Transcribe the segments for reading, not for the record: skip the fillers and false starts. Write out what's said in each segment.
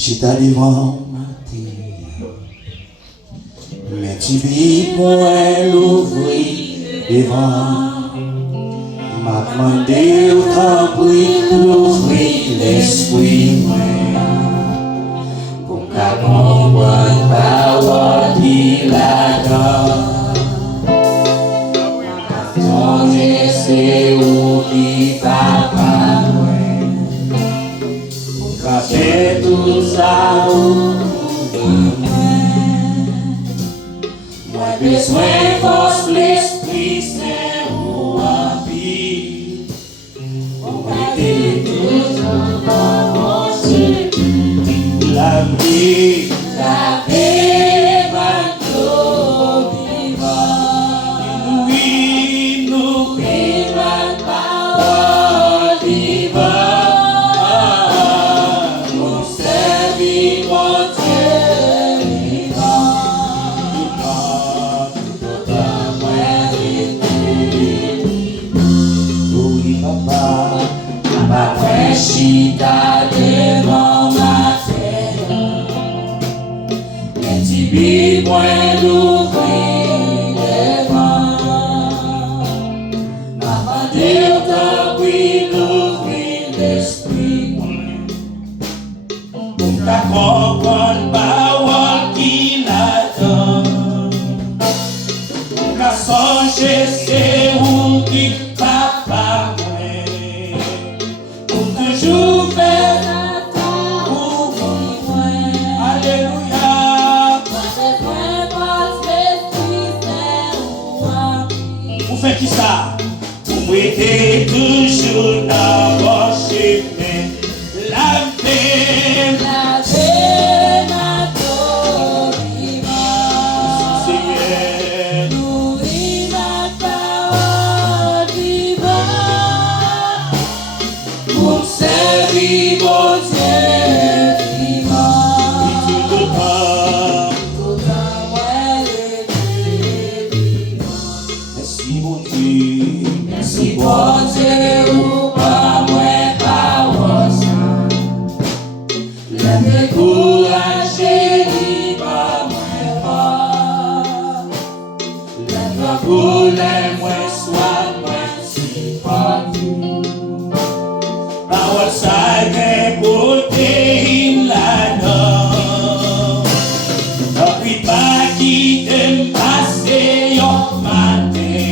Chita devant ma terre, mais tu vis pour l'ouvrir devant. M'a demandé au temps pour l'ouvrir l'esprit, pour qu'à comprendre parole qu'il a donné. Ton c'est où qui papa, pour qu'à faire tout ça moi besoin force l'esprit c'est où à vie pour aider tout en la vie maintenant vivant nous vivons parole vivant nous servimos Dieu vivant oui papa papa chita devant ma terre mais tu vis moins l'ouvrir devant maman Dieu t'a pris l'ouvrir l'esprit pour ta comprendre parole qu'il attend pour ta songer c'est où qui papa pour toujours faire pour moi alléluia pour faire qui ça pour aider toujours dans vos chemins la paix merci bon Dieu ou pas moins parole le décourager ni pas moins fort le brûler moins soit moins si fort parole ça vient porter la norme n'oublie pas qui t'aime passer yon matin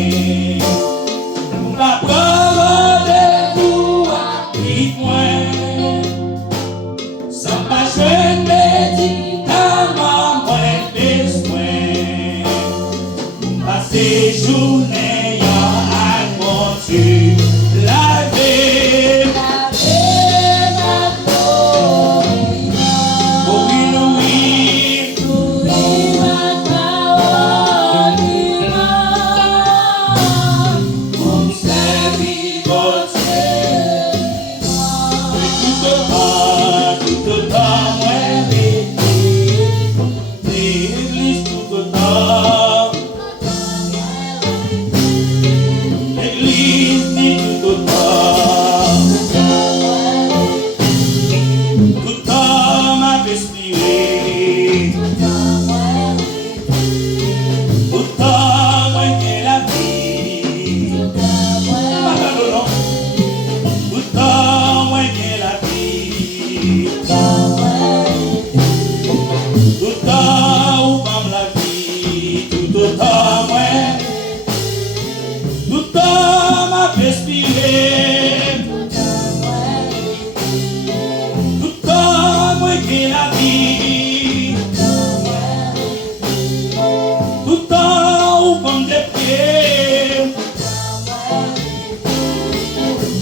la parole de vous applique moins sans pas je médicament moins besoin passer journée à mon Dieu laver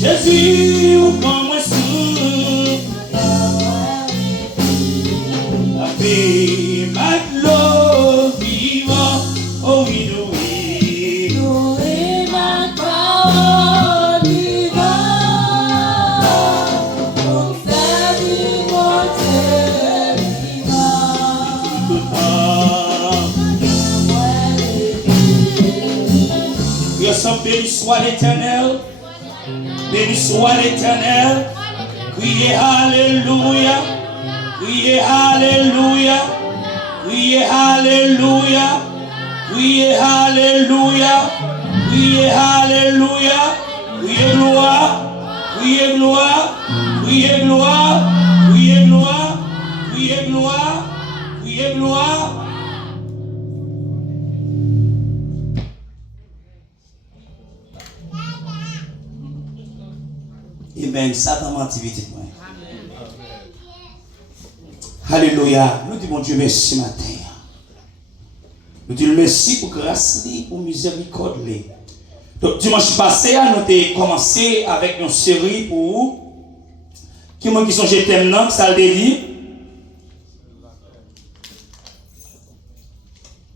Jésus, ou comme moi sous la paix, ma gloire vivant, oh oui, oui. Louez ma parole vivant, pour faire du bon Dieu vivant. Tout le temps, béni soit l'Éternel. Béni soit l'Éternel, criez Alléluia, criez Criez Alléluia. Criez Alléluia. Criez Alléluia. Criez Alléluia. Criez gloire. Criez gloire. Criez gloire. Criez gloire. Criez gloire. Criez gloire. Et bien, Satan menti vite. Alléluia. Nous disons, mon Dieu, merci matin. Nous disons merci pour grâce, pour miséricorde. Donc, dimanche passé, nous avons commencé avec une série pour vous. Qui sont je t'aime, non? Ça le dit.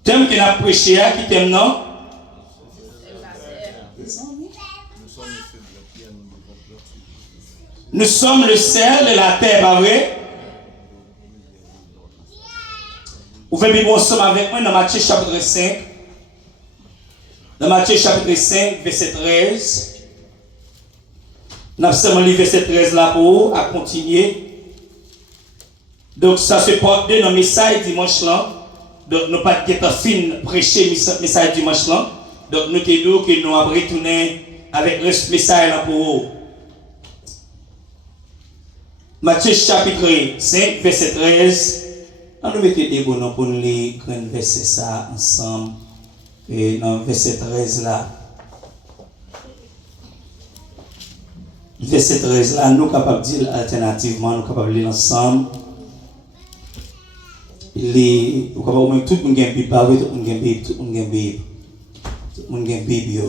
Thème qu'il a prêché, qui t'aime, non? Nous sommes le sel de la terre, pas vrai? Vous faites bien ensemble avec moi dans Matthieu chapitre 5. Dans Matthieu chapitre 5, verset 13. Nous avons lu verset 13 là pour à continuer. Donc ça se porte dans le message dimanche là. Donc nous pas de fin prêcher le message dimanche là. Donc nous te disons que nous avons retourné avec le message là pour vous. Matthieu chapitre 5, verset 13. On nous mettons des bonhommes pour nous lire verset ça ensemble. Et dans verset 13 là. Verset 13 là, nous sommes capables de dire alternativement, nous sommes capables de lire ensemble. Nous sommes capables de tout le monde a une Bible, tout le monde a une Bible, tout le monde a une Bible. Tout le monde a une Bible.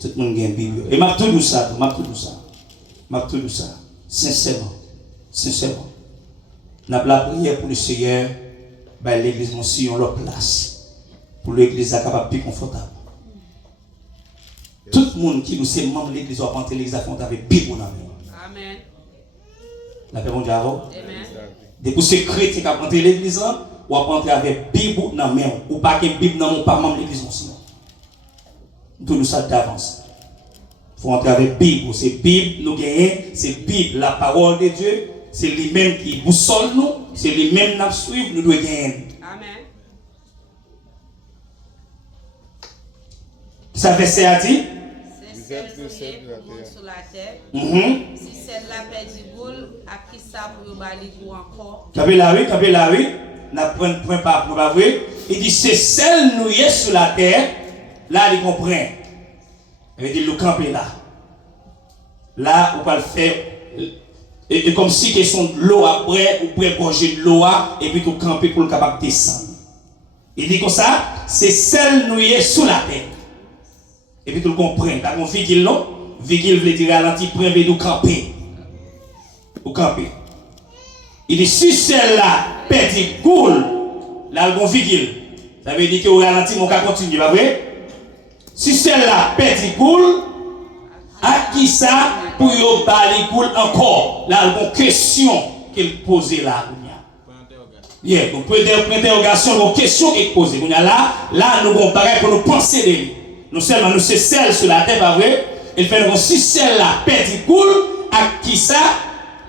Tout le monde a une Bible. Et je tout ça, je tout ça. Sincèrement. Nous avons la prière pour le Seigneur, l'église aussi en leur place. Pour l'église capable plus confortable. Tout le monde qui nous sait membre de l'église va rentrer l'église avec Bible dans la main. Amen. La paix mondiale. Amen. Depuis ces chrétiens qui ont rentré l'église, ou va rentrer avec Bible dans la main. Ou pas que Bible dans la main, pas membre de l'église aussi. Tout nous ça d'avance. Il faut rentrer avec Bible. C'est Bible, nous gagnons. C'est Bible, la parole de Dieu. C'est lui-même qui boussole nous. C'est lui-même qui nous suit, nous devons gagner. Amen. Ça verset a dit? Vous êtes le sel de la terre. Sur la terre. Si celle-là perdit boule, à qui ça pour balayer encore? Capé là, oui. N'a point par pour vrai. Il dit c'est celle nouée sur la terre. Là, il comprend. Il dit le camper là. Là, on va le faire. Et comme si question de l'eau après, ou pourrait gorger de l'eau et puis tout camper pour le capable de descendre. Il dit comme ça, c'est celle nouée sous la terre. Et puis tout le comprend. T'as mon vigile non? Vigile veut dire ralenti, prendre de camper. Ou camper. Il dit si celle-là perdit goule, là le bon vigile. Ça veut dire que au ralenti, mon cas continue, pas vrai? Si celle-là perdit goule, à qui ça pour y balayer goule encore? Là le bon question qu'il posait là. Yeah, donc pour interrogation, une question qui est posée. Là nous avons pareil pour nous penser de lui. Nous seulement nous c'est celle sur la terre, pas vrai? Il fait si celle-là perd du goule, à qui ça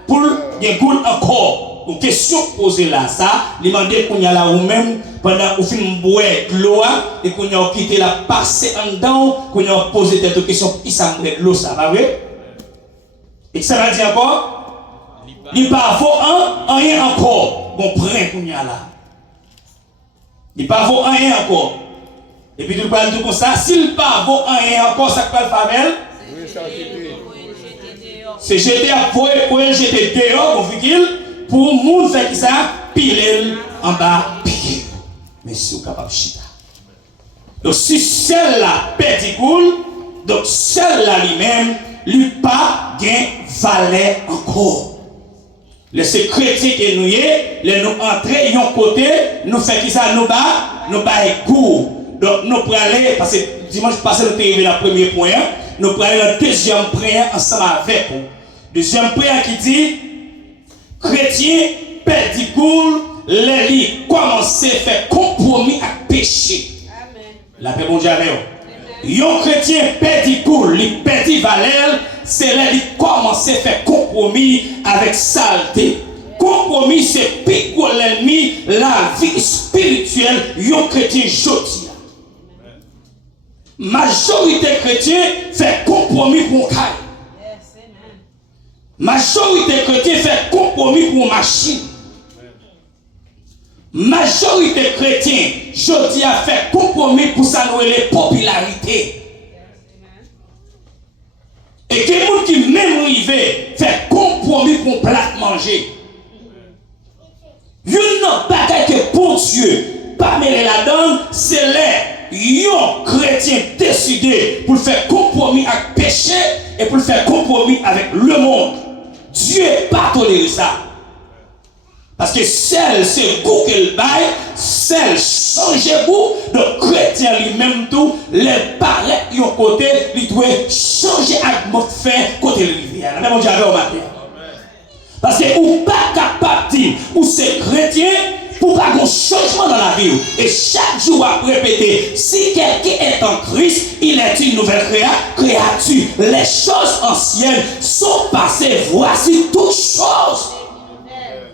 pour y goule encore? Une question posée là, ça, demander qu'on y a là ou même pendant qu'on finit boire de l'eau et qu'on y a quitté la passer en dedans, qu'on y a posé cette question, qui ça de l'eau, ça, pas vrai? Et ça va dire encore? Il pas vaut rien encore. Bon, prêt qu'on y a là. Il pas vaut rien encore. Et puis tu parles tout comme ça, s'il pas vaut rien encore, ça peut le faire. C'est jeter à pour jeter dehors, mon vigile, pour moun faire qui ça, piler en bas, piquer. Mais si vous êtes capable de chita. Donc si celle-là perd coule, donc celle-là lui-même, lui pas gain valeur encore. Les chrétiens que nous y, nous entrer yon côté, nous fait qui ça, nous bas cours. Donc nous prenons aller, parce que dimanche passé nous sommes arrivés dans le premier point, nous prenons aller dans le deuxième prière ensemble avec vous. Deuxième prière qui dit, chrétien perdit coule, les lits commencent à faire compromis avec péché. Amen. La paix mondiale. Un chrétien perdit coule, il perdit valeur, c'est là qu'il commence à faire compromis avec saleté. Compromis compromis, c'est plus gros l'ennemi, la vie spirituelle, yon chrétien jodi. Majorité chrétien fait compromis pour caille. Majorité chrétien fait compromis pour machine. Majorité chrétien, jodi a fait compromis pour ça nous les popularité. Et que les gens qui même arrivé fait compromis pour plat manger. Yon nan bagay que pour Dieu, pas mêler la donne, c'est les chrétiens décidé pour faire compromis avec le péché et pour faire compromis avec le monde. Dieu n'est pas toléré ça. Parce que celle, c'est goût qu'elle baille, celle change goût, le chrétien lui-même tout, les paraît yon côté, il doit changer atmosphère côté rivière. Même on dit avec au matin. Parce que ou pas capable de dire, ou c'est chrétien, pour pas un changement dans la vie. Et chaque jour à répéter, si quelqu'un est en Christ, il est une nouvelle créature. Les choses anciennes sont passées, voici toutes choses.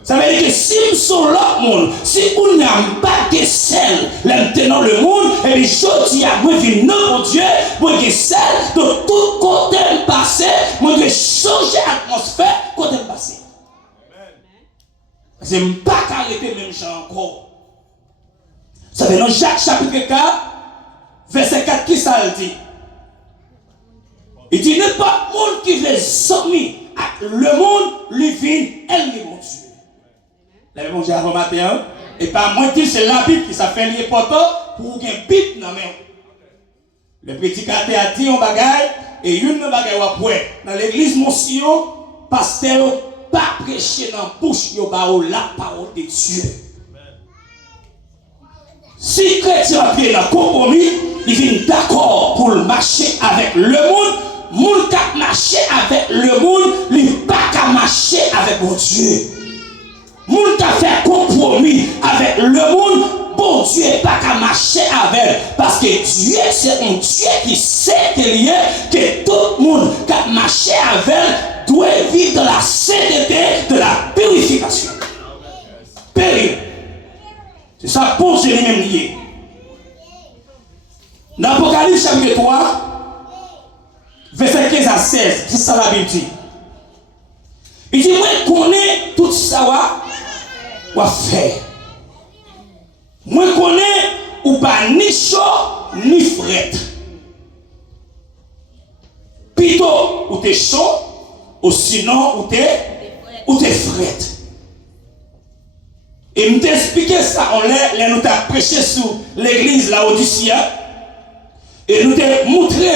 Ça veut dire que si nous sommes l'autre monde, si on n'a pas de sel, maintenant le monde, et bien je dis à moi, viens pour Dieu, moi que sel de tout côté passé, moi que changer l'atmosphère côté passé. C'est pas qu'arrêter même gens encore. Ça veut dire dans Jacques chapitre 4, verset 4, qui ça le dit? Il dit, n'est pas le monde qui veut s'ommer avec le monde, lui vient, elle n'est mon Dieu. La même chose avant matin, et pas moi dire c'est la Bible qui ça fait lié pourtant pour une Bible dans main. Le prédicateur a dit un bagage et une bagage après dans l'église Monsignor, pasteur pas prêcher dans bouche yo ba la parole de Dieu. Si chrétien a pris dans compromis, il vient d'accord pour marcher avec le monde, moun qui marcher avec le monde, il pas qu'à marcher avec mon Dieu. Moun qui fait compromis avec le monde, bon Dieu n'est pas qu'à marcher avec. Parce que Dieu, c'est un Dieu qui sait que tout le monde qui a marché avec doit vivre dans la sainteté de la purification. Péril. C'est ça pour Dieu lui-même lié. Dans l'Apocalypse chapitre 3, verset 15 à 16, c'est ça la Bible dit. Il dit, moi, je connais tout ça, ou faire. Moi, je connais ou pas ni chaud ni fret. Plutôt, ou t'es chaud, ou sinon, ou t'es fret. Et je t'expliquer ça en l'air, nous t'avons prêché sur l'église la Odyssée. Et nous t'avons montré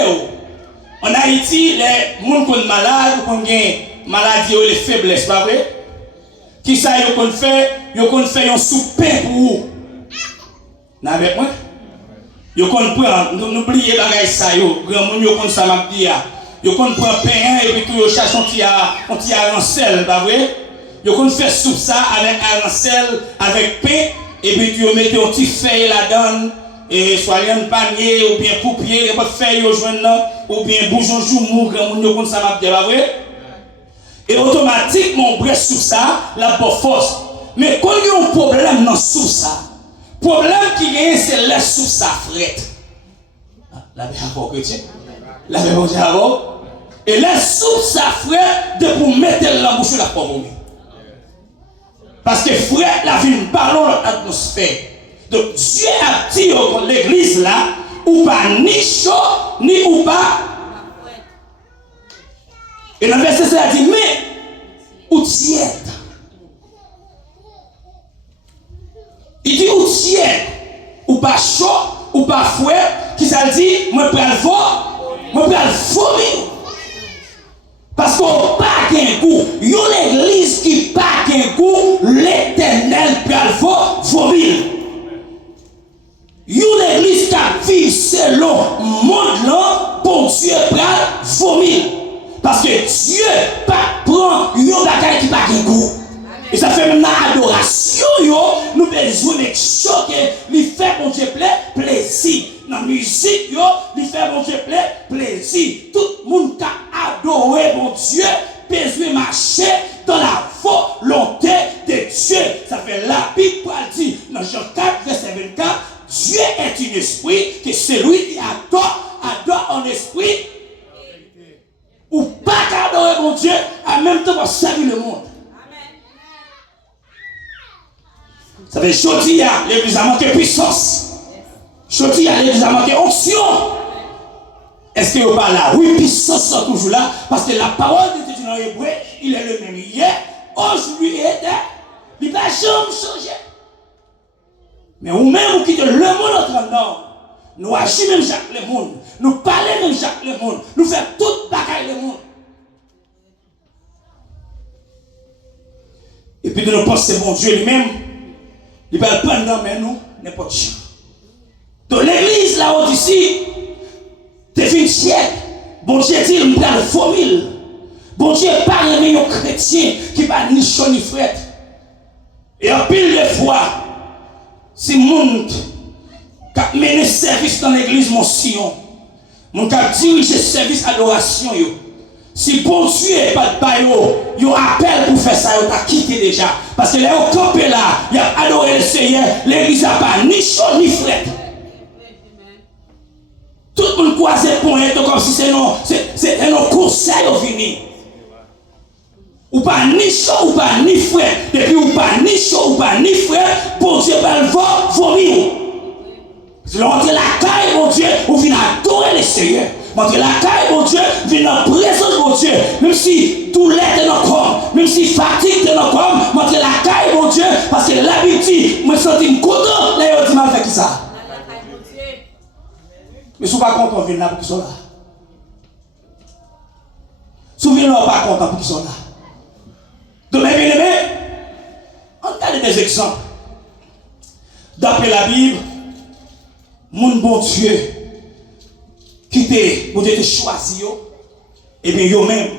en Haïti, les gens qui sont malades, qui ont maladie ou les faiblesses, pas vrai? Qui ça yo kon fait un soupe pour vous. N'avec moi? Yo kon prend n'oubliez bagay ça yo, grand moun yo kon ça m'a dit ya. Yo kon prend pain et puis tout yo cherche on ti arancel, pas vrai? Yo kon fait soupe ça avec arancel, avec pain et puis tu yo mettez un petit feuille là-dedans et soit un panier ou bien coupier et pas feuille yo joindre là ou bien boujon joumou grand moun yo kon ça m'a dit, pas vrai? Et automatiquement, on bresse sous ça, la bonne force. Mais quand il y a un problème dans sous ça, problème qui vient, c'est la sous ça frette. La bien encore chrétien. La bien encore. Et la sous ça frette, de pour mettre la bouche la pauvre. Parce que frette, la vie, parlons de l'atmosphère. Donc Dieu a dit à l'église là, ou pas ni chaud, ni ou pas. Et dans le verset, ça dit, mais, où tiède? Il dit, où tiède? Ou pas chaud, ou pas fouet, qui ça dit, moi, je vais le vomir. Parce qu'on pas qu'un goût. Il y a une église qui pas qu'un goût, l'éternel peut le vomir. Il y a une église qui vit selon le monde là, pour Dieu peut le vomir. Parce que Dieu pas prend une bagaille qui pas de goût. Et ça fait même l'adoration, nous besoin de choquer, lui faire mon Dieu plaisir. Dans la musique, lui faire mon Dieu plaisir. Tout le monde qui a adoré mon Dieu, besoin de marcher dans la volonté de Dieu. Mais la Bible dit dans Jean 4, verset 24, Dieu est un esprit, que celui qui adore en esprit, ou pas adorer mon Dieu, en même temps pour servir le monde. Ça veut dire aujourd'hui, l'église a manqué puissance. Aujourd'hui, l'église a manqué onction. Est-ce qu'il n'est pas là? Oui, puissance sont toujours là, parce que la parole de Dieu dans l'hébreu, il est le même hier, aujourd'hui et éternel. Il ne va jamais changer. Mais vous-même, vous quittez le monde en train d'or. Nous agissons même chaque le monde. Nous parlons même chaque le monde. Nous faisons toute bagaille le monde. Et puis de nous penser, bon Dieu lui-même, il va prendre dans nous n'importe qui. Donc l'église là-haut ici, devine siècle. Bon Dieu dit, il me prend le formule. Bon Dieu pas un chrétien qui va ni chaud ni fret. Et en pile de fois, si monde qui a mené service dans l'église mon Sion, mon qui a dirigé service adoration, si bon Dieu n'est pas de baillot, il appelle pour faire ça, il a quitté déjà. Parce que là, au campé là, il a adoré le Seigneur, l'église n'a pas ni chaud ni fret. Tout le monde croise le point comme si c'est un conseil au fini. Ou pas ni chaud ou pas ni frère. Depuis ou pas ni chaud ou pas ni frère, bon Dieu va le vomir. Si l'on entre la caille, mon Dieu, ou vient adorer le Seigneur. Montre la caille, mon Dieu, vient en présence, mon Dieu. Même si tout l'air de notre corps, même si fatigue de notre corps, montre la caille, mon Dieu, parce que l'habitude, je me sens content, là, il dit, mal fait ça. Mais si vous n'êtes pas content, venez là pour qu'ils soient là. Si vous n'êtes pas content pour qu'ils soient là. Donc, mes bien-aimés, on regarde des exemples. D'après la Bible, mon bon Dieu, qui t'a choisi, et bien, eux-mêmes,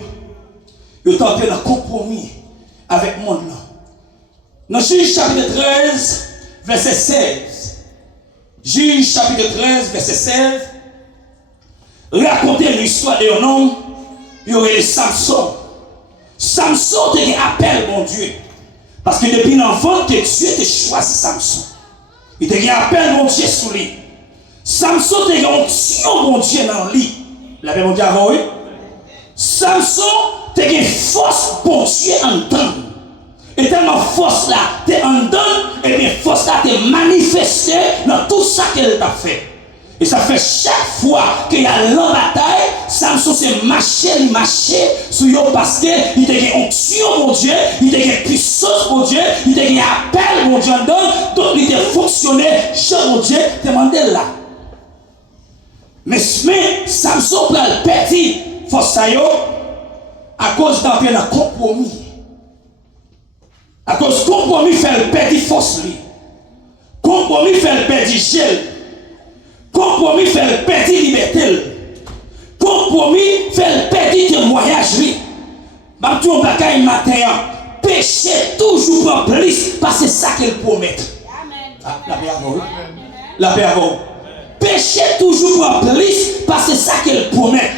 ils ont tenté un compromis avec le monde. Dans Juge chapitre 13, verset 16. Juge chapitre 13, verset 16. Racontez l'histoire d'un homme, il y aurait Samson. Samson te appelle mon Dieu. Parce que depuis l'enfant que Dieu te choisi Samson. Il te appelle mon Dieu sous lui. Samson te onction mon Dieu dans lui. La paix mon Dieu avant oui. Samson te force mon Dieu en dedans. Et tellement force là, te en dedans, et bien force là te manifester dans tout ça qu'elle t'a fait. Et ça fait chaque fois qu'il y a la bataille, Samson se marcher sur eux parce qu'il y a une onction, mon Dieu, il y a une puissance, mon Dieu, il y a un appel, mon Dieu, donc il a fonctionné, mon Dieu, demandez là. Mais Samson prend le petit force à cause d'entrer dans un compromis. À cause du compromis, fait le petit force lui. Compromis, fait le petit gel. Compromis fait le petit liberté. Compromis fait le petit témoignage. Babtou on bagaille matin. Péché toujours prend plus parce que c'est ça qu'elle promet. La paix avant. La paix avant. Péché toujours prend plus parce que c'est ça qu'elle promet.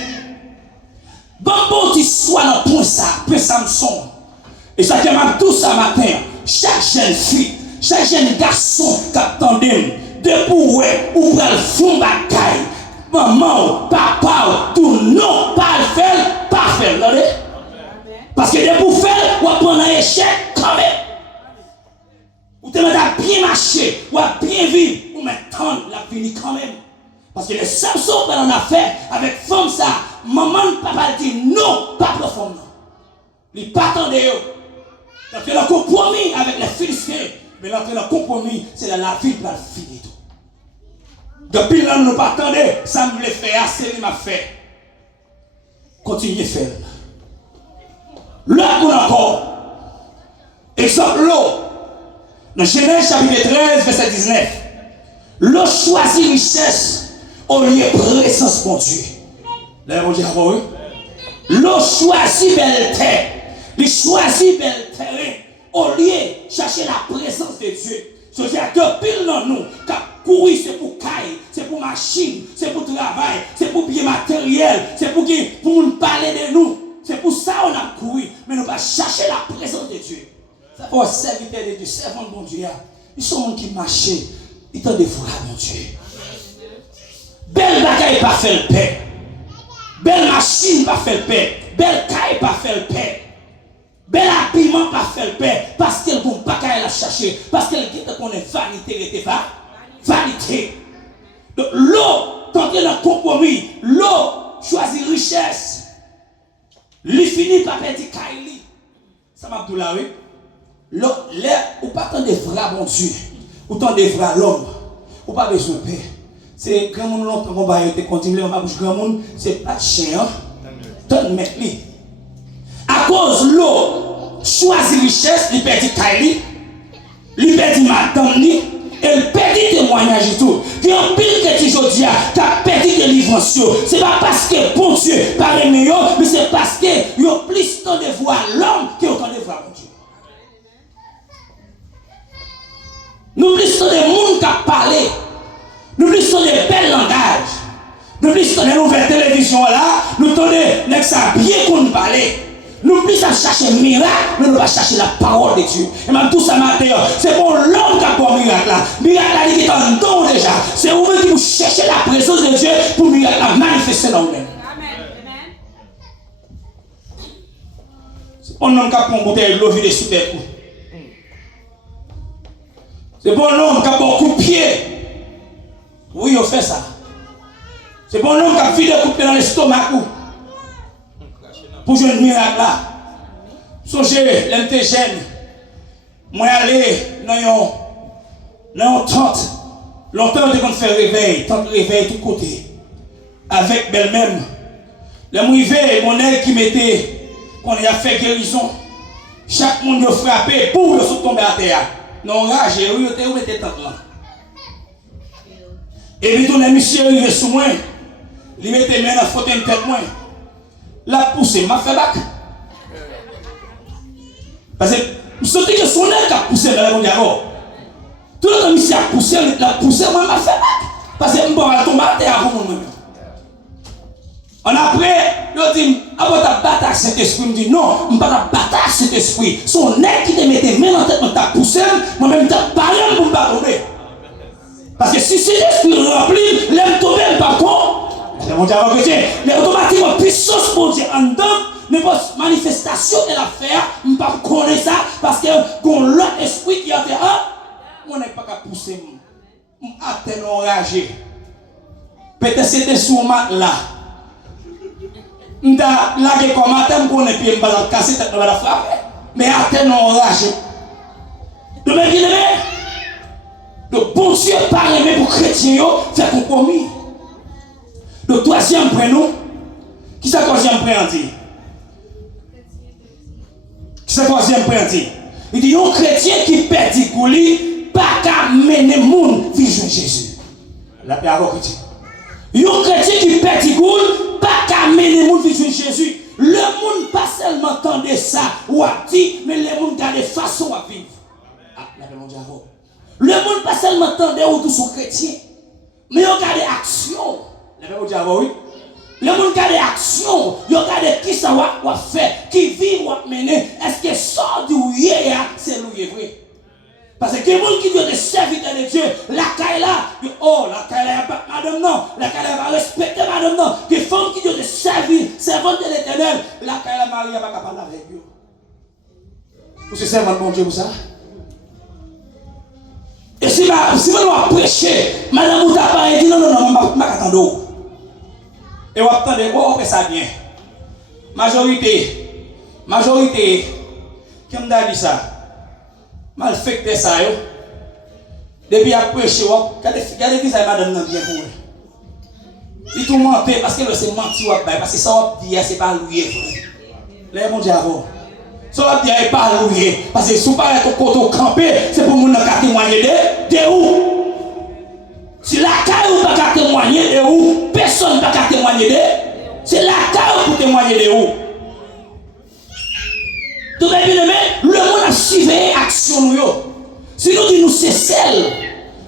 Bon histoire dans point ça, peu Samson. Et ça qui m'a tout ça matin. Chaque jeune fille, chaque jeune garçon qui attendait. De pour ou pour le fond bagaille, maman, papa, tout non, pas le faire, pas faire. Parce que de pour faire, ou prendre un échec quand même. Ou te mettre à bien marcher, ou à bien vivre, ou maintenant la fini quand même. Parce que les Samson dans l'affaire avec femme ça, maman, papa dit non, pas pour femme. Il pas attendez. Donc il a un compromis avec les Philistins, mais là il a un compromis, c'est la vie pour la finir. Depuis là, nous ne pas attendre, ça me voulait faire, assez il m'a fait. Continuez à faire. Là, pour encore. Exemple, l'eau. Dans Genèse chapitre 13, verset 19. L'eau choisit richesse au lieu de présence, mon Dieu. Là, mon Dieu, oui. L'eau choisit belle terre. Il choisit belle terrain au lieu de chercher la présence de Dieu. C'est-à-dire que pile dans nous, courir c'est pour caille, c'est pour machine, c'est pour travail, c'est pour bien matériel, c'est pour nous parler de nous. C'est pour ça qu'on a couru, mais nous pas chercher la présence de Dieu. Ça faut serviteur de Dieu, servant de bon Dieu. Ils sont gens qui marchent, ils t'ont des voix, mon Dieu. Belle bagaille pas fait le paix. Belle machine pas fait le paix. Belle caille pas fait le paix. Bel habillement pas fait le paix. Parce qu'elle ne pas qu'elle la chercher. Parce qu'elle dit qu'on est vanité, vanité. Donc l'eau, tenter dans le compromis, l'eau choisit richesse. Lui finit par perdre Kaili. Ça m'a dit là, oui. L'eau, l'air, ou pas tant de vrais bon Dieu. Ou tant de vrais l'homme. Ou pas besoin de paix. C'est grand monde longtemps qu'on va être continué. On va bouger grand monde. C'est pas de chien. Tant de mettre lui. À cause l'eau choisit richesse, il perd Kaili. Il perd madame ni. Elle perdit témoignage et tout. Il y a un pile que tu dis, tu as perdu délivrance. Ce n'est pas parce que bon Dieu paraît meilleur, mais c'est parce qu'il y a plus de voir l'homme qu'il y a autant de voir mon Dieu. Nous plus de monde qui a parlé. Nous plus de bel langage. Nous plus de nouvelles télévisions là. Nous tenons les ça bien qu'on parler. Nous plus à chercher un miracle, mais nous allons chercher la parole de Dieu. Et même tout ça matin, c'est pour l'homme qui a pour miracle là. Miracle là, il est en don déjà. C'est vous-même qui vous cherchez la présence de Dieu pour miracle à manifester dans vous-même. Amen. C'est pour l'homme qui a pour une bouteille de l'eau vidée sous tête. C'est pour l'homme qui a beaucoup de pieds. Oui, on fait ça. C'est pour l'homme qui a vidé coup de pied dans l'estomac. Pour jouer un miracle là. Songez, l'MT jeune. Moi allé dans une tente. Longtemps on a fait réveil, tente réveil tout côté. Avec belle-même. Le arrivé, mon aile qui mettait, qu'on a fait guérison. Chaque monde a frappé, pour le sous tomber à terre. Non, rage, oui, on était tente là. Et puis tout le monsieur arrivé sous moi. Il mettait main dans la faute une tête moi. La poussée m'a fait bac. Parce que je sentais que son aile a poussé dans le dialogue. Tout le temps, monsieur a poussé, la poussée, moi m'a fait bac. Parce que je vais tomber à terre avant moi-même. On après, je dis, avant de battre cet esprit, je me dis non, je ne vais pas battre cet esprit. Son aile qui te mettait main dans la tête, ta poussé, moi-même, je n'ai pas rien pour me battre. Parce que si c'est l'esprit rempli, l'aime tomber, je ne pas con. Mon Dieu, mais automatiquement, puissance pour Dieu en dedans, n'importe manifestation de l'affaire, je ne peux pas connaître ça, parce que quand l'autre esprit qui a été on n'est pas qu'à pousser, on a été enragé. Peut-être c'était sur mat là. On a lagué comme matin, on est puis on va casser tête dans la frappe, mais à été enragé. De même, le bon Dieu parle même pour chrétiens, faire compromis. Le troisième prénom, qui c'est le troisième prénom? Qui c'est le troisième prénom? Il dit, un chrétien qui perd du coulis, pas qu'à mener le monde vivre Jésus. La paix à vos chrétiens. Un chrétien qui perd du coulis, pas qu'à mener le monde vivre Jésus. Le monde pas seulement entendre ça ou a dit, mais le monde garde façon à vivre. Ah, la paix, mon Dieu, à vous. Le monde pas seulement entendre ou tout son chrétien, mais il garde action. Le monde qui a des actions, il y a des qui ça va faire, qui vit ou mener. Est-ce que ça du c'est vrai? Parce que les gens qui disent des serviteurs de Dieu, la caille là, oh, la caille là, pas madame non, la caille là va respecter madame non. Les femmes qui disent des servantes de l'éternel, la caille là, Marie va pas parler avec eux. Vous savez, c'est mon Dieu, vous ça? Et si vous doit prêcher, madame vous t'a pas dit non, je ne vais pas attendre. Et vous attendez, oh, on fait ça bien. Majorité, qui m'a dit ça? Mal fait que ça, yo. Depuis à prêcher, regardez visage madame nan bien pour vous. Il tout menté parce que c'est menti parce que ça va dire c'est pas loué. Les mon diable. Ça va dire c'est pas loué parce que si vous parlez de côté campé, c'est pour moun ka témoigner de où? Si la caille ou pas témoigner de où? Personne pas témoigner de. C'est la caille pour témoigner de où? Tout le monde a suivi l'action. Si nous disons c'est celle,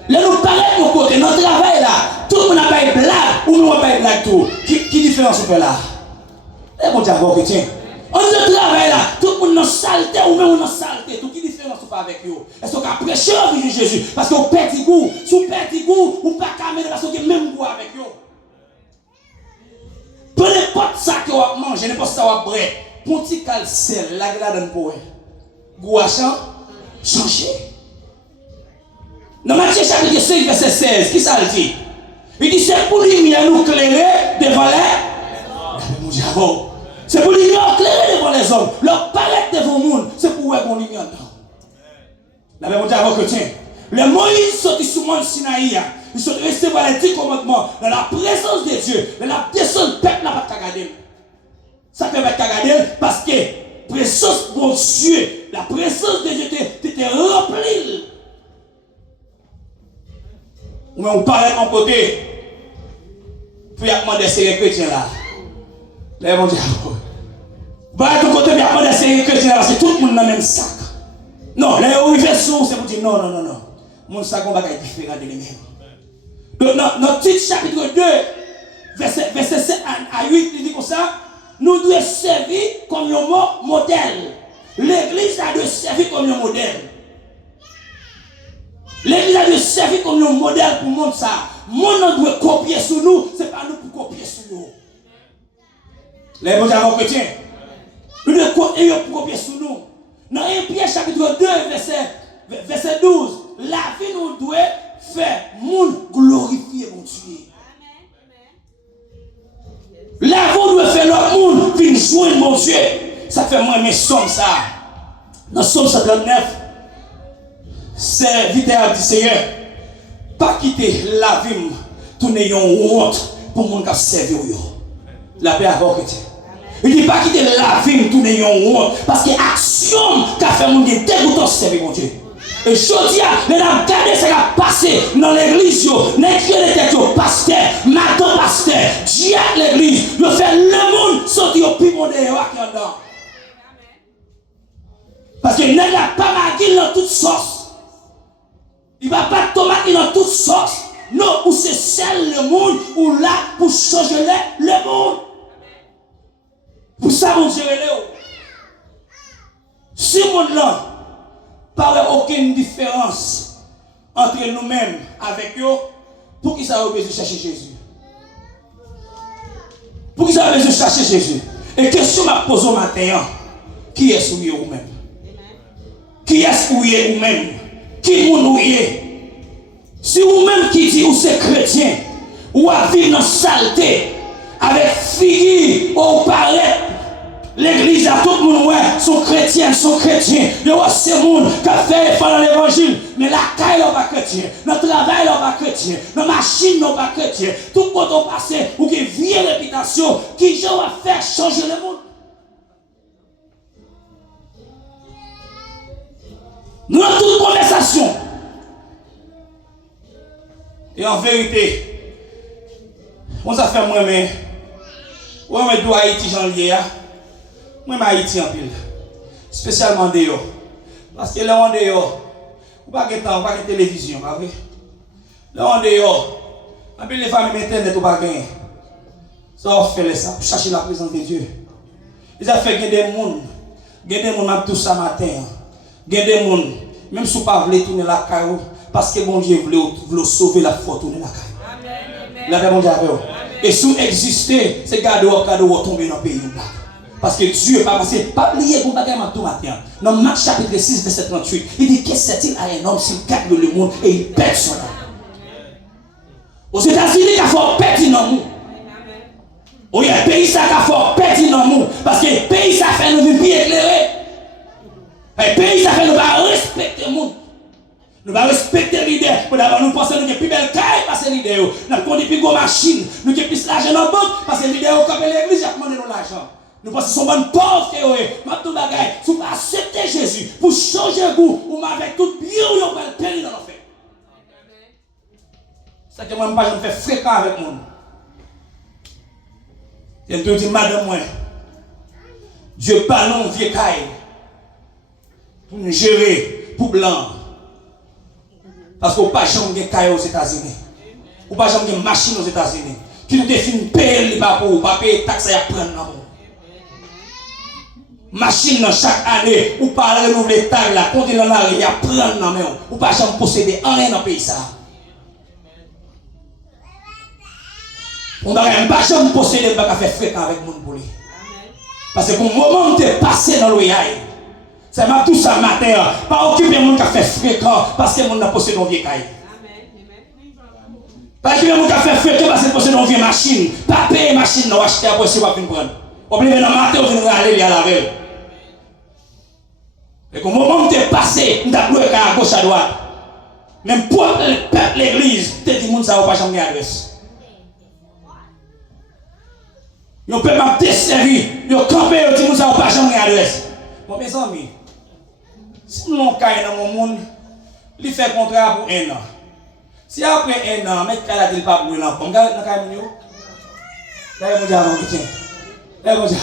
là nous parlons de mon côté, notre travail là, tout le monde n'a pas de blague ou nous n'a pas de blague tout. Qui différence on fait là? Eh bon Dieu, chrétien. On ne travaille là, tout le monde a saleté ou même on a saleté, tout qui différence? pas avec eux. Est-ce qu'on a prêché au de Jésus? Parce qu'on perd du goût. Si on perd du goût, on ne peut pas caminer parce qu'on a même goût avec eux. Peu importe ça que vous mangez, n'importe ça que vous brûlez, pour petit calcel, la glace pour vous. Goût a changé. Dans Matthieu chapitre 5, verset 16, qui ça le dit? Il dit c'est pour lumière nous éclairer devant les hommes. C'est pour lumière éclairer devant les hommes. Leur paraître devant le monde, c'est pour voir qu'on lumière dedans. La même diable chrétien. Le Moïse sorti sous le monde Sinaï, ils sont restés par les 10 commandements dans la présence de Dieu. Mais la descente du peuple n'a pas regardé. Ça peut pas regarder parce que la présence de mon Dieu, la présence de Dieu était remplie. Mais on parle en côté. Puis il y a demandé ces chrétiens là. Là, mon diable. Bah, de côté, il y a demandé ces chrétiens là parce que tout le monde dans le même sac. Non, là, où il fait ça, c'est pour dire non. Mon sac, on va être différent de lui-même. Donc, dans Tite chapitre 2, verset 7 à 8, il dit comme ça, nous devons servir comme un modèle. L'église a de servir comme un modèle. L'église a de servir comme un modèle pour le monde ça. Le monde doit copier sur nous, ce n'est pas nous pour copier sur nous. Les bons amis chrétiens, nous devons copier sur nous. Dans 1 Pierre chapitre 2, verset 12, la vie nous doit faire monde glorifier mon Dieu. La vie doit faire le monde venir joindre mon Dieu. Ça fait moins mes sommes ça. Dans Somme 139, c'est vite à dire Seigneur, pas quitter la vie, tourner en honte pour mon qui servir. La paix à vos chrétiens. Il dit pas quitter la vie, tourner en honte parce que l'action qu'a fait mon Dieu dégoûtant servir mon Dieu. Et je dis, les dames, regardez ce qui a passé dans l'église, les têtes, pasteur, madame pasteur, Dieu l'église, il fait le monde sortir au piment de dedans. Parce que il n'a pas magil dans toute sauce. Il ne va pas tomate dans toute sauce. Non, ou c'est celle le monde, ou là, pour changer le monde. Pour ça, mon Dieu, si le monde là, pas aucune différence entre nous-mêmes avec eux, pour qui ça a besoin de chercher Jésus? Pour qui ça a besoin de chercher Jésus? Et question m'a posée au matin, qui est-ce que vous-même? Qui est-ce que vous-même? Qui vous êtes? Si vous-même qui dit vous êtes chrétien, ou à vivre dans saleté, avec figure ou paraître, l'église a tout le monde, sont chrétiens, il y a ces gens qui ont fait pendant l'évangile, mais la caille n'est pas chrétien, notre travail n'est pas chrétien, notre machine n'est pas chrétien, tout le monde passé, ou qui vieille réputation, qui va faire changer le monde. Nous avons toute conversation. Et en vérité, on a fait moi-même, moi je dois Haïti janvier, moi je Haïti en pile, spécialement dehors. Parce que là on dehors, on pas de temps, on pas de télévision, pas vrai? Là on dehors, en pile les familles internet ou pas gagner. Ça on fait ça pour chercher la présence de Dieu. Ils ont fait des gens m'a tout ça matin. Des gens, même si vous ne pouvez pas tourner la caille, parce que bon Dieu voulait sauver la foi, tourner la caille. La paix, mon Dieu. Et si vous existez, c'est garder tomber dans le pays. Parce que Dieu n'est pas passé, pas oublier pour bagarre tout matin. Dans Marc chapitre 6, verset 38, il dit qu'est-ce que c'est à un homme s'il gagne le monde et il perd son âme. Aux États-Unis, il y a fort perdre dans le monde. Il y a un pays qui a fort perdre dans le monde. Parce que le pays ça fait nous vivre bien éclairé. Le pays ça fait nous pas respecter le monde. Nous allons respecter l'idée. Pour d'abord, nous pensons que nous avons plus belle caille parce que l'idée. Nous avons plus de machines. Nous avons plus d'argent dans la banque parce que l'idée est comme l'église a demandé l'argent. Nous pensons que nous sommes pauvres. Maintenant, si vous acceptez Jésus pour changer le goût, ou avec tout bien, vous allez périr dans l'enfer. C'est que moi, je ne fais fréquent avec moi. Je te dis, madame, moi, Dieu parle non vieux caille pour nous gérer pour blanc. Parce qu'on n'a pas jamais de caille aux États-Unis. On n'a pas jamais de machine aux États-Unis. Qui nous définit payer les pas pour pas payer taxes à prendre dans le monde. machine chaque année, ou pas renouveler taille là, compter dans l'arrière, prendre dans main, ou pas jamais posséder rien dans le pays ça. On va même pas jamais posséder, pas faire fréquent avec mon pour lui. Parce que pour le moment où tu es passé dans le yaï, c'est même tout ça matin, pas occuper mon qui fait fréquent parce que mon n'a possédé dans vieille caille. Pas occuper mon qui fait fréquent parce que possédé dans vieille machine, pas payer machine, non acheter après si vous avez une prendre. Oubliez dans le matin, vous allez aller à la veille. Et au moment où tu es passé, tu as loué à gauche à droite. Même pour le peuple l'église, tu dis que ça ne va pas jamais adresse. Vous pouvez même desservir, vous campez, vous dites que ça ne va pas jamais adresse. Bon, mes amis, si nous avons dans mon monde, il fait contrat pour 1 an. Si après 1 an, mettre la dit pas pour l'enfant, regarde dans le cas de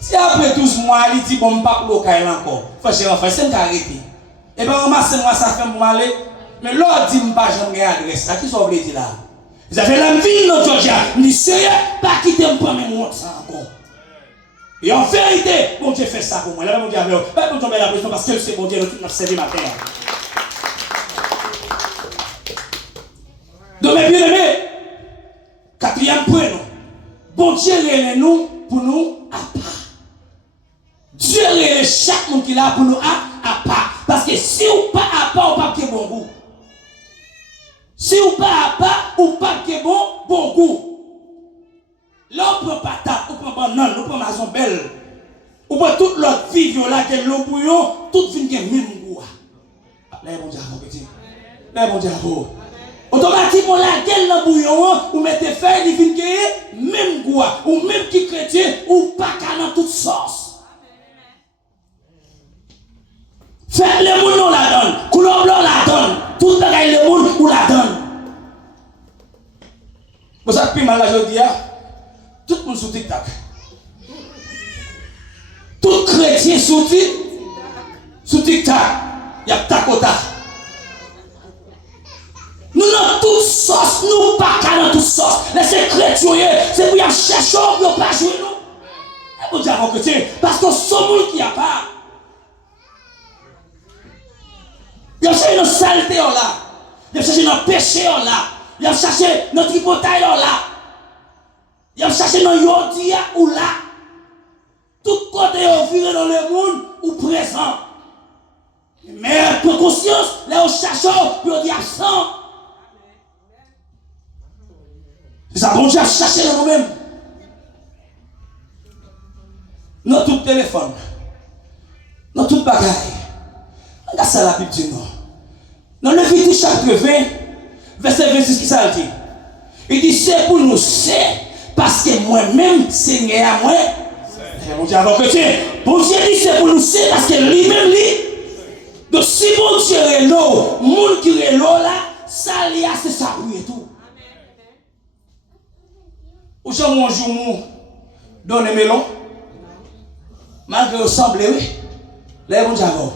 si après 12 mois, il dit bon, pas pour le encore, faut que je fasse, c'est arrêté. Et bien, ramassez-moi ça fait pour aller. Mais l'autre dit que je n'ai pas d'adresse. À qui ça veut dire là? Vous avez la vie dans Georgia. Je dis, sérieux, pas quitter un premier mot encore. Et en vérité, bon Dieu fait ça pour moi. Là, mon Dieu, pas pour tomber la pression parce que c'est bon Dieu, nous servi matin. Donc, mes bien-aimés, 4e point, bon Dieu réunit nous pour nous à part. Dieu réunit chaque monde qui est là pour nous à part. Parce que si ou pas à part, on pas que bon goût. Si ou pas à part, ou pas que bon goût. Là, on prend patate, on prend banane, on prend maison belle. On prend toute l'autre vie, là, que l'eau bouillon, toute vie qui est même goût. Là, bon Dieu, petit. Là, bon Dieu, automatiquement, là, quel le bouillon, ou mettez fait, il vient qui même goût, ou même qui chrétien, ou pas qu'à dans toute sauce. Faites le monde, on la donne. Couleur blanc, la donne. Tout bagaille le monde, on la donne. Vous savez, puis mal aujourd'hui, tout le monde sous TikTok. Tout chrétien sous TikTok. Il y a takota. Nous avons toute sauce, nous pas qu'à dans toute sauce. Laissez chrétien, c'est pour y chercher, pour pas jouer nous. Et pour dire aux chrétiens, parce que ce monde qui a pas. Il a cherché notre saleté là. Il a cherché notre péché là. Il a cherché notre tripotaille là. Il a cherché notre yodia ou là. Tout côté on vire dans le monde ou présent. Mais pour conscience, là on cherche pour dire absent. C'est ça, bon Dieu a cherché dans nous-mêmes. Dans tout téléphone, dans toute bagaille. Regarde ça la Bible dit non. Dans le Lévitique chapitre 20, verset 26, qui ça dit? Il dit c'est pour nous, c'est parce que moi-même, Seigneur à moi. Bon Dieu, avant que tu bon Dieu dit c'est pour nous, c'est parce que lui-même, lui. Donc si bon Dieu est l'eau, le monde qui est l'eau là, ça lui a, c'est ça pour et tout. Ou je mange un jour, donne le melon, malgré au semblé, oui. Là, bon Dieu, avant.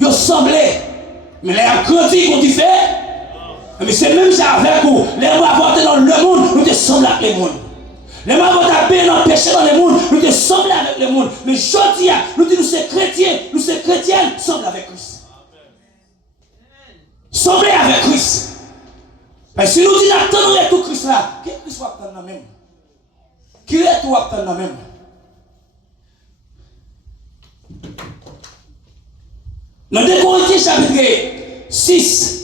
Ils semblé, mais les grandi qu'on dit fait, mais c'est même ça avec vous. Les mots apportés dans le monde, nous te semblons avec le monde. Les mots apportés dans le péché dans le monde, nous te semblons avec le monde. Mais je dis, nous disons, nous sommes chrétiens, nous sommes chrétiens, nous sommes avec Christ. Semblez avec Christ. Parce que si nous disons, attendons tout Christ là, qui est Christ va attendre la même? Qui est tout attendre la même? Dans 2 Corinthiens chapitre 6,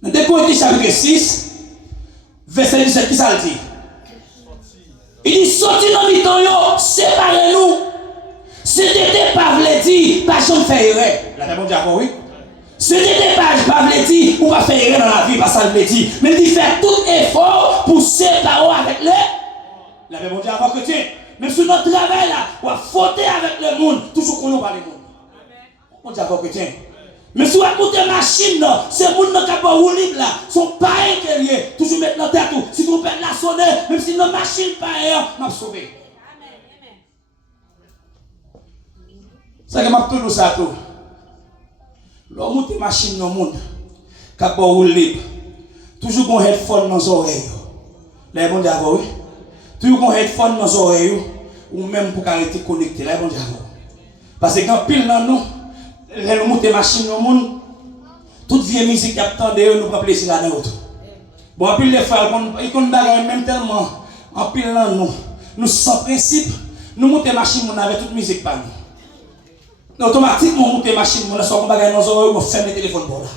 dans 2 Corinthiens chapitre 6, verset 17, qui ça dit? Il dit, sorti dans le temps, séparez-nous. C'était pas voulu dire, pas jamais faire erreur. La réponse dit, oui. C'était pas voulu dire, ou pas faire erreur dans la vie, pas ça le dire. Mais il dit, faire tout effort pour séparer avec les. La réponse dit, avant que tu même sur notre travail là, on va fauter avec le monde, toujours qu'on par le monde. On dit encore chrétien. Mais si vous avez une machine, c'est le monde qui a pas roulé là, sont pareils que liés, toujours mettre dans tête tout. Si vous perdez la sonner, même si nos machines pareilles, m'a sauvé. Ça que m'a tout ça tout. L'on monte une machine dans le monde qui a pas roulé, toujours un headphone dans les oreilles. Les gens disent oui. Toujours un headphone dans les oreilles. ou même pour arrêter connecté là bon Dieu. Parce que quand pile dans nous les monter machine au monde toute vieille musique qui attend de nous prend plaisir là dedans. Bon pile les frères ils connaissent bagaille même tellement en pile dans nous sans principe nous monter machine on avec toute musique pas nous. Automatiquement monter machine on soit on bagaille dans oreilles on ferme le téléphone pour là.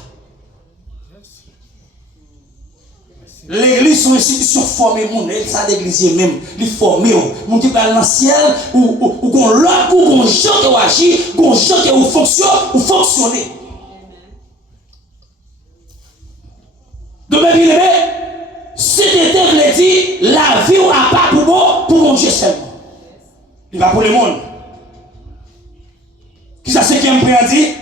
L'église sont une institution formée, ça l'église même, les formés, mon qui parle dans le ciel, ou qu'on l'autre, ou qu'on gens qui agit, qu'on gens qui fonctionne, ou fonctionner. Donc, bien aimé, c'était veut dire la vie ou à pas pour mon Dieu seulement. Il va pour le monde. Qui ça c'est qui aime dire?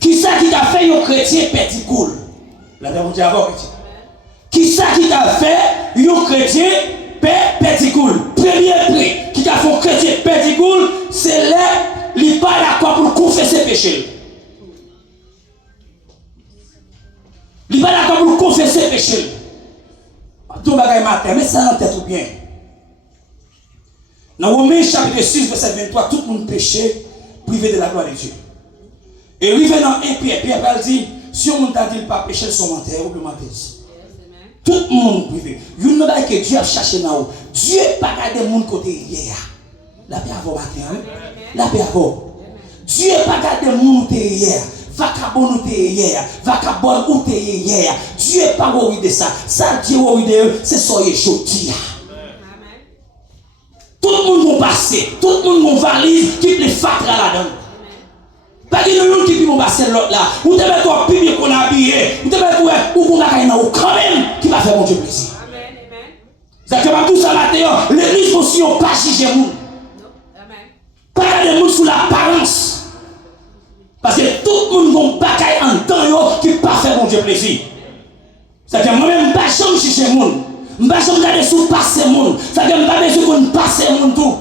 Qui ça qui t'a fait un chrétien petit cool? La Bible dit avant chrétien. Qui ça qui t'a fait un chrétien petit cool? Premier prix qui t'a fait un chrétien petit cool, c'est là il pas d'accord pour confesser péché. Il pas d'accord pour confesser péché. Tout bagaille matin, mais ça en tête ou bien. Dans Romains chapitre 6 verset 23, tout le monde péché privé de la gloire de Dieu. Et lui venant un Pierre va dire, si on t'a dit pas péché son menteur ou le menteur. Tout le monde privé. Il y a une que Dieu a cherché dans haut. Dieu n'a pas gardé mon côté hier. La paix avant matin. La paix avant. Dieu n'a pas gardé mon côté hier. Vacabon ou hier. Vacabon ou hier. Dieu n'a pas worry de ça. Ça Dieu worry de c'est soyez jodi. Tout le monde va passer. Tout le monde va valise qui les fatra là-dedans. Pas de nous qui vont passer l'autre là. Ou devez quoi plus qu'on a habillé. Ou devez quoi ou qu'on a quand même qui va faire mon Dieu plaisir. Amen. C'est que tout ça là l'église aussi on pas juger nous. Pas de monde sous l'apparence. Parce que tout le monde va bagaille en temps qui pas faire mon Dieu plaisir. C'est que moi-même pas jamais juger monde. Pas jamais garder sous passer monde. C'est que pas besoin qu'on passe monde tout.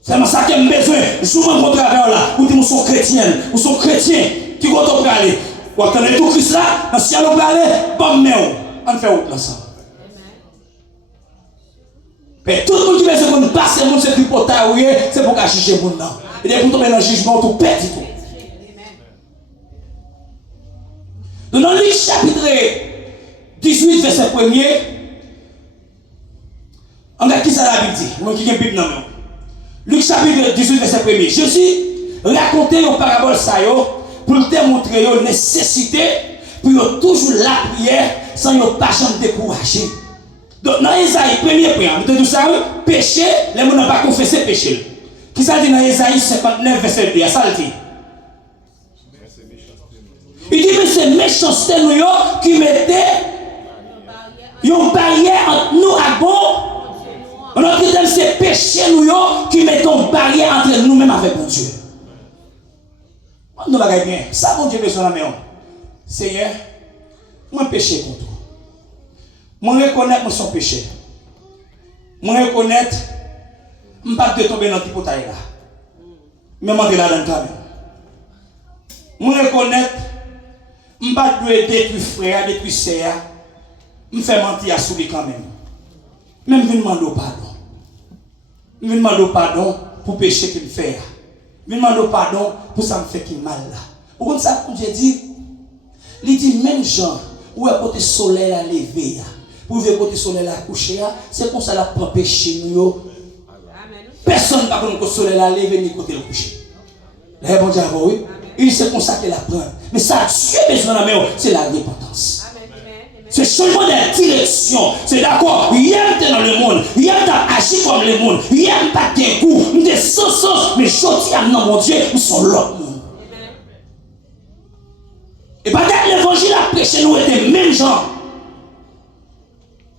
C'est ça que j'ai besoin. Je vous rencontre avec là. Ou dit sont chrétiens. Ou sont chrétiens qui vont te parler. Ou attendez tout Christ là. Dans le ciel, on va aller. Bon, mais on fait autre ensemble. Mais tout le monde qui veut se qu'on passe le monde, c'est pour c'est pour cacher le monde. Et pour tomber dans le jugement, tout perd tout. Dans le chapitre 18, verset 1er, on a qui ça la Bible dit. Moi qui ai une Bible dans moi. Luc chapitre 18, verset 1er. Jésus racontait une parabole pour te montrer la nécessité pour toujours la prière sans ne pas jamais décourager. Donc dans Isaïe, premier point, vous avez ça, péché, les gens n'ont pas confessé péché. Qui ça dit dans Isaïe 59, verset 2? Ça le dit. Il dit, mais c'est méchanceté nous qui mettait une barrière entre nous à bon. Notre critère, c'est péché nous qui mettons une barrière entre nous-mêmes avec mon Dieu. Nous regardons bien. Ça, mon Dieu, besoin de la maison. Seigneur, moi péché contre toi. Moi reconnaître mon péché. Moi reconnaître, je ne vais pas tomber dans le petit potail là. Mais je vais là dans le camion. Moi reconnaître, je ne vais pas détruire frère, détruire sœur. Je fais mentir à souris quand même. Même je demande pardon. Je demande pardon pour le péché qu'il fait. Je demande pardon pour ça me fait qu'il mal là. Vous comprenez ça que j'ai dit? Il dit même gens où est côté soleil à lever. Pour le côté soleil à coucher, c'est comme ça la prend péché nous. Personne ne va connaître le soleil à lever ni côté le coucher. Là bon Dieu oui. Il c'est comme ça qu'elle apprend. Mais ça Dieu besoin de la main, c'est la repentance. C'est changement de direction. C'est d'accord. Il y a dans le monde. Il y a agi comme le monde. Il y a pas de goût. Nous sommes sans sens. Mais je dis à mon Dieu, nous sommes l'autre monde. Et peut-être l'évangile a prêché nous des mêmes gens.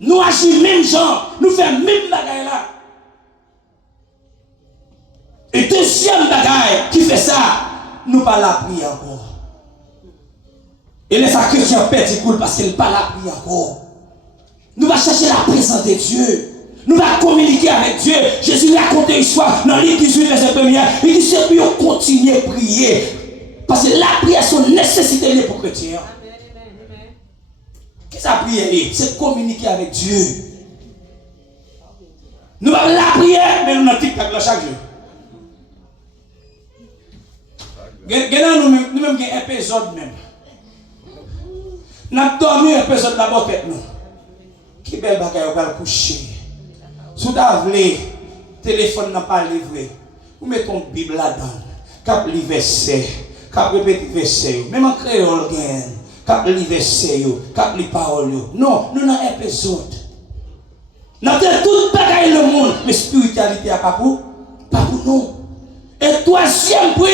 Nous agissons même gens. Nous faisons même bagaille là. Et deuxième bagaille qui fait ça, nous pas la prier encore. Et les chrétiens perdent cool parce qu'ils ne parlent pas la prière encore. Nous allons chercher la présence de Dieu. Nous allons communiquer avec Dieu. Jésus a raconté une histoire dans l'île 18, verset 1er. Il dit c'est pour continuer à prier. Parce que la prière, c'est une nécessité pour les chrétiens. Qu'est-ce que la prière est? C'est communiquer avec Dieu. Nous avons la prière, mais nous avons TikTok là chaque jour. Nous-mêmes, nous avons un épisode même. Nous avons dormi un épisode là-bas tête nous. Qui belle bagaille, on va le coucher. Si vous avez téléphone n'a pas livré, vous mettez ton Bible là-dedans. Cap li verset, cap répéter verset. Même en créole, cap li verset, cap li parole. Non, nous avons un épisode. Nous avons tout bagaille le monde, mais spiritualité n'est pas pour nous. Et troisième point,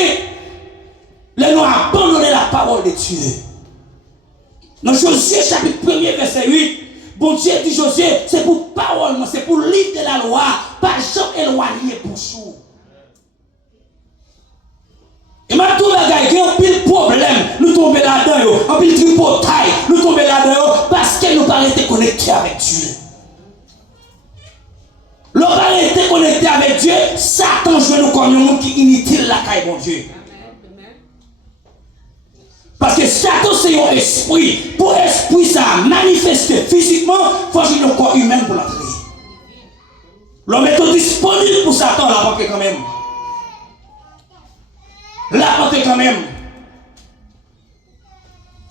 nous avons abandonné la parole de Dieu. Dans Josué chapitre 1er verset 8, bon Dieu dit Josué, c'est pour parole, c'est pour livre de la loi, pas jamais éloigné pour sous. Et maintenant, il y a un pile problème, nous tombons là-dedans, un pile tripotaille, nous tombons là-dedans parce que nous ne pas été connectés avec Dieu. Nous ne pas été connectés avec Dieu, Satan joue nous comme un monde qui est inutile la caille, bon Dieu. Parce que Satan c'est un esprit. Pour esprit ça manifester physiquement, il faut jouer le corps humain pour l'entrer. L'homme est disponible pour Satan, la porte quand même. La porte quand même.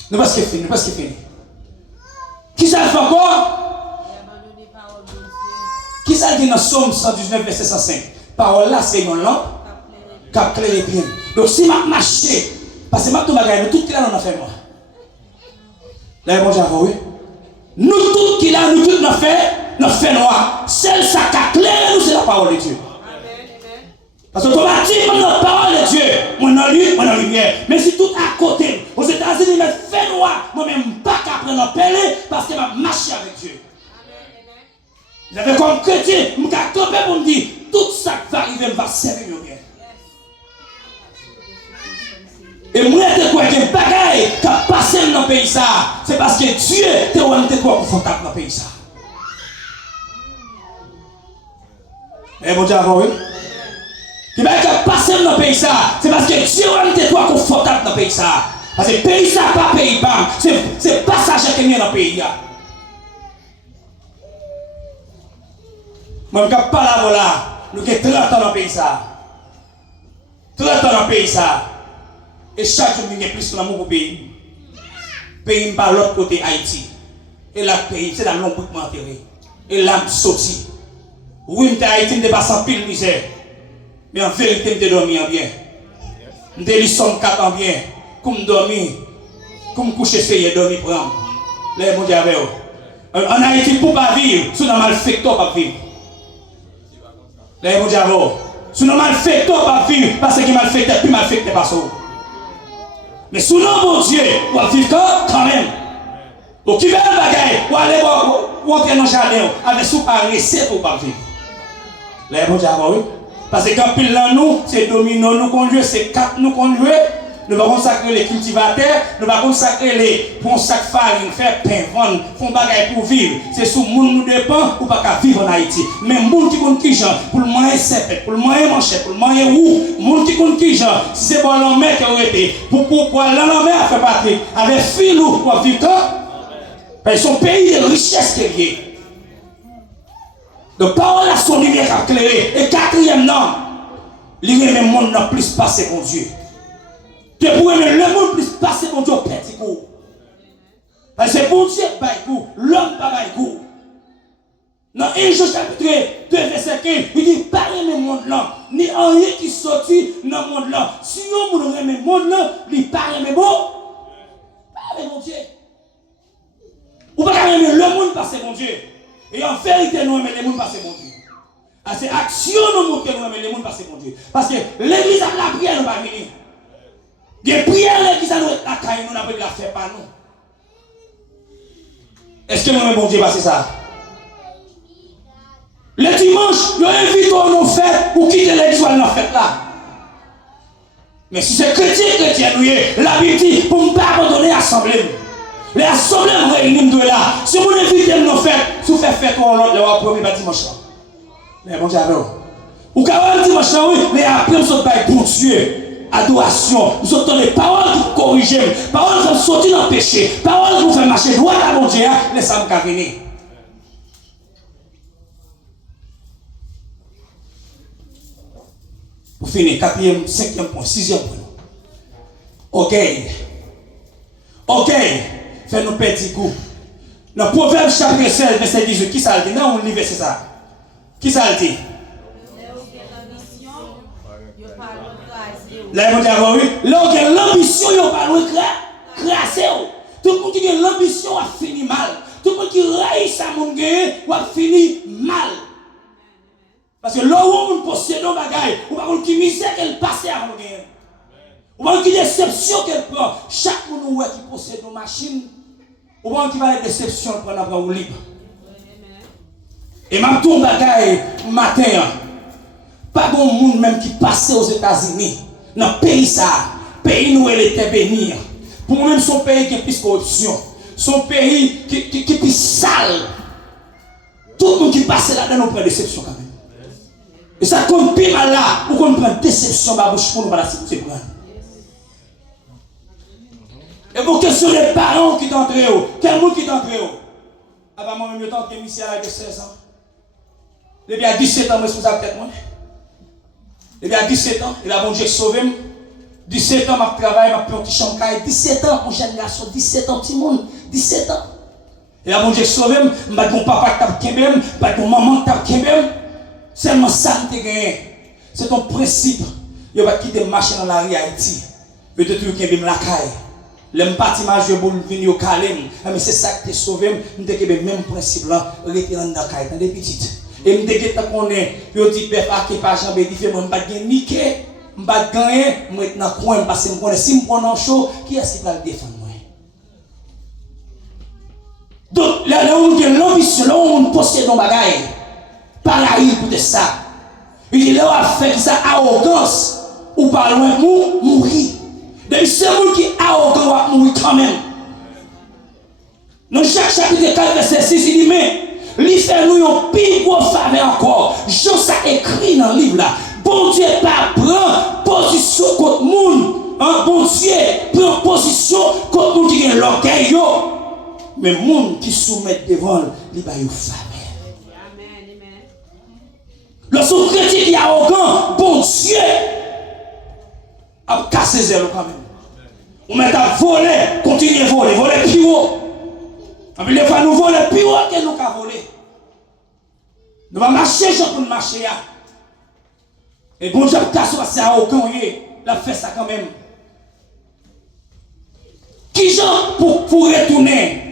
Nous pas ce qu'il fait, nous pas ce qu'il fait. Qui ça fait encore? Qui ça dit dans Somme 119 verset 105? Parole là c'est une lampe cap clair et bien. Donc si m'a marché parce que maintenant, nous tous qui là, nous avons fait moi. Là, bon, j'avoue, oui. Nous tous qui là, nous tous nous fait noir. Celle ça qui clair, nous, c'est la parole de Dieu. Parce que automatiquement, la parole de Dieu, mon en lui, mon en lumière. Mais si tout à côté, aux États-Unis, mais fait noir, moi-même, pas qu'à prendre un pelle parce que je marche avec Dieu. J'avais comme chrétien, je me camper pour me dire, tout ça qui va arriver, va servir bien. Et moi, je crois que les bagailles qui ont passé dans le pays, c'est parce que Dieu te rend confortable dans le pays. Et bon Dieu, oui. Les bagailles qui ont passé dans le pays, c'est parce que Dieu rend confortable dans le pays. Parce que le pays, ça n'est pas pays, c'est passager qui est dans le pays. Moi, je ne parle pas là, nous avons 30 ans dans le pays. 30 ans dans le pays. Et chaque jour, il y a plus d'amour pour le pays. Le pays par l'autre côté Haïti. Et là, le pays, c'est la longue pour m'enterrer. Et là, je suis sorti. Oui, je Haïti, je ne pas sans pile misère. Mais en vérité, je dormi en bien. Je lis somme 4 en bien. Comme je dormi, comme je couche, je dormi prendre. Là, mon Dieu, en Haïti, pour ne pas vivre, si on a mal fait, on pas vivre. Là, mon Dieu, si on a mal fait, on pas vivre. Parce que mal fait, puis mal fait, pas ça. Mais sous nom mon Dieu, on va vivre quand même. Donc, qui veut le bagaille, ou aller entrer dans le jardin, avec sous par recette pour pas vivre. Là, bon Dieu, oui. Parce que quand pile là, nous, c'est dominant, nous conduire, c'est 4 nous conduire. Nous allons consacrer les cultivateurs, nous allons consacrer les bons sacs farine, faire pain, vendre, font bagaille pour vivre. C'est sous le monde nous dépend ou pas qu'à vivre en Haïti. Mais le monde qui compte qui genre, pour le moyen serpent, pour le moyen manchette, pour le moyen roux, le monde qui compte qui genre, si c'est pour l'homme qui aurait été, pour l'homme à faire Patrick, avec filou pour vivre quand, ils sont pays de richesse qui est. Donc, parole à son lumière éclairée. Et quatrième nom, l'idée même monde n'a plus passé mon Dieu. Tu pourrais même le monde plus passer mon Dieu au petit coup. Parce que bon Dieu pas coup, l'homme pas coup. Dans 1 Jean chapitre 2 verset 15, il dit pas le monde là, ni rien qui sorti dans le monde là. Si on ne remet le monde là, il parle mais bon. Pas mon Dieu. Ou pas remettre le monde passer mon Dieu. Et en vérité nous remet le monde passer mon Dieu. C'est action nous montre que nous remet le monde passer mon Dieu. Parce que l'église a la prière nous va venir. Des prières qui sont la caille, nous n'avons pas la faire par nous. Est-ce que nous-mêmes, bon Dieu, passer ça? Le dimanche, nous invitons à nos fêtes pour quitter l'église à nos fêtes là. Mais si c'est chrétien, nous la Bible dit pour ne pas abandonner l'assemblée. Les assemblées réunies de là. Si vous invitez à nos fêtes, si vous faites fête pour l'autre, le premier dimanche. Mais bon Dieu, alors. Ou quand on dit dimanche, oui, mais après, nous sommes pour Dieu. Adoration, nous entendons les paroles qui corrigent, paroles qui sont sorties dans le péché, paroles qui nous font marcher droit à mon Dieu, laissez-moi venir. fini. 4e, 5e point, 6e point. Ok. Ok. Fais-nous petit coup. Dans Proverbe chapitre 16, verset 18, qui ça le dit? Non, on lit verset ça. Qui ça le dit? Là, il va oui. Là, l'ambition, il n'y a pas loin de crasser. Tout le monde qui a l'ambition a fini mal. Tout le monde qui raille sa monde a fini mal. Parce que là où on possède nos bagailles, ou par contre qui misère qu'elle passe avant de gagner. Ou par contre qui déception qu'elle prend. Chaque monde qui possède nos machines, ou par contre qui va la déception prendre après ou libre. Et ma tour bagaille matin, pas de monde même qui passe aux États-Unis. Dans le pays ça, pays où elle était bénie. Pour même son pays qui est plus corruption, son pays qui est plus sale. Tout le monde qui passe là-dedans nous prend déception quand même. Et ça compte plus mal là, ou qu'on prend déception dans la bouche pour nous pas la sécurité. Et pour question des parents qui t'entrent, quel monde qui t'entre? Ah bah moi-même je tente que monsieur à l'âge de 16 ans. Depuis à 17 ans, je suis responsable peut-être moi. Depuis à 17 ans, il a bon Dieu sauvé. 17 ans, je travaille, je fais un petit chancaille. 17 ans, mon jeune garçon, 17 ans, petit monde, 17 ans. Il a bon Dieu sauvé, je ne vais pas mon papa qui tape Kembem, je ne vais pas mon maman qui tape Kembem. Seulement ça qui te gagne. C'est ton principe. Il va quitter marcher dans la rue Haïti. Il va te trouver Kembem la caille. L'aime parti majeur pour venir au calme. Mais c'est ça qui te sauvé. Je te dis même principe là, rester dans la caille, dans des petites. Et je te dis que qu'on est, puis on dit, bête, à qui pas jamais différent, je ne vais pas gagner niquer. Je ne vais pas gagner, je vais être dans le coin parce que je connais. Si je prends en chaud, qui est-ce qui va le défendre? Donc, là où on a l'ambition, là où on possède nos bagailles, pareil pour ça. Il dit là où on fait ça arrogance, ou pas loin, mourir. Donc, c'est celui qui est arrogant va mourir quand même. Dans chaque chapitre 4, verset 6, il dit, mais, il fait nous un plus gros faveur encore. Jean ça écrit dans le livre là. Bon Dieu pas prend position contre le monde. Bon Dieu prend position contre le monde qui a l'orgueil. Mais le monde qui soumet devant, il va y avoir faveur. Lorsqu'on chrétien qui est arrogant, bon Dieu a cassé ses ailes quand même. On met à voler, continuer à voler plus haut. Et puis les fois nous voler plus haut que nous avons volé. Nous allons marcher, je pour marcher. Et bon Dieu a cassé ses arrogant, il a fait ça quand même. Qui j'en pour retourner?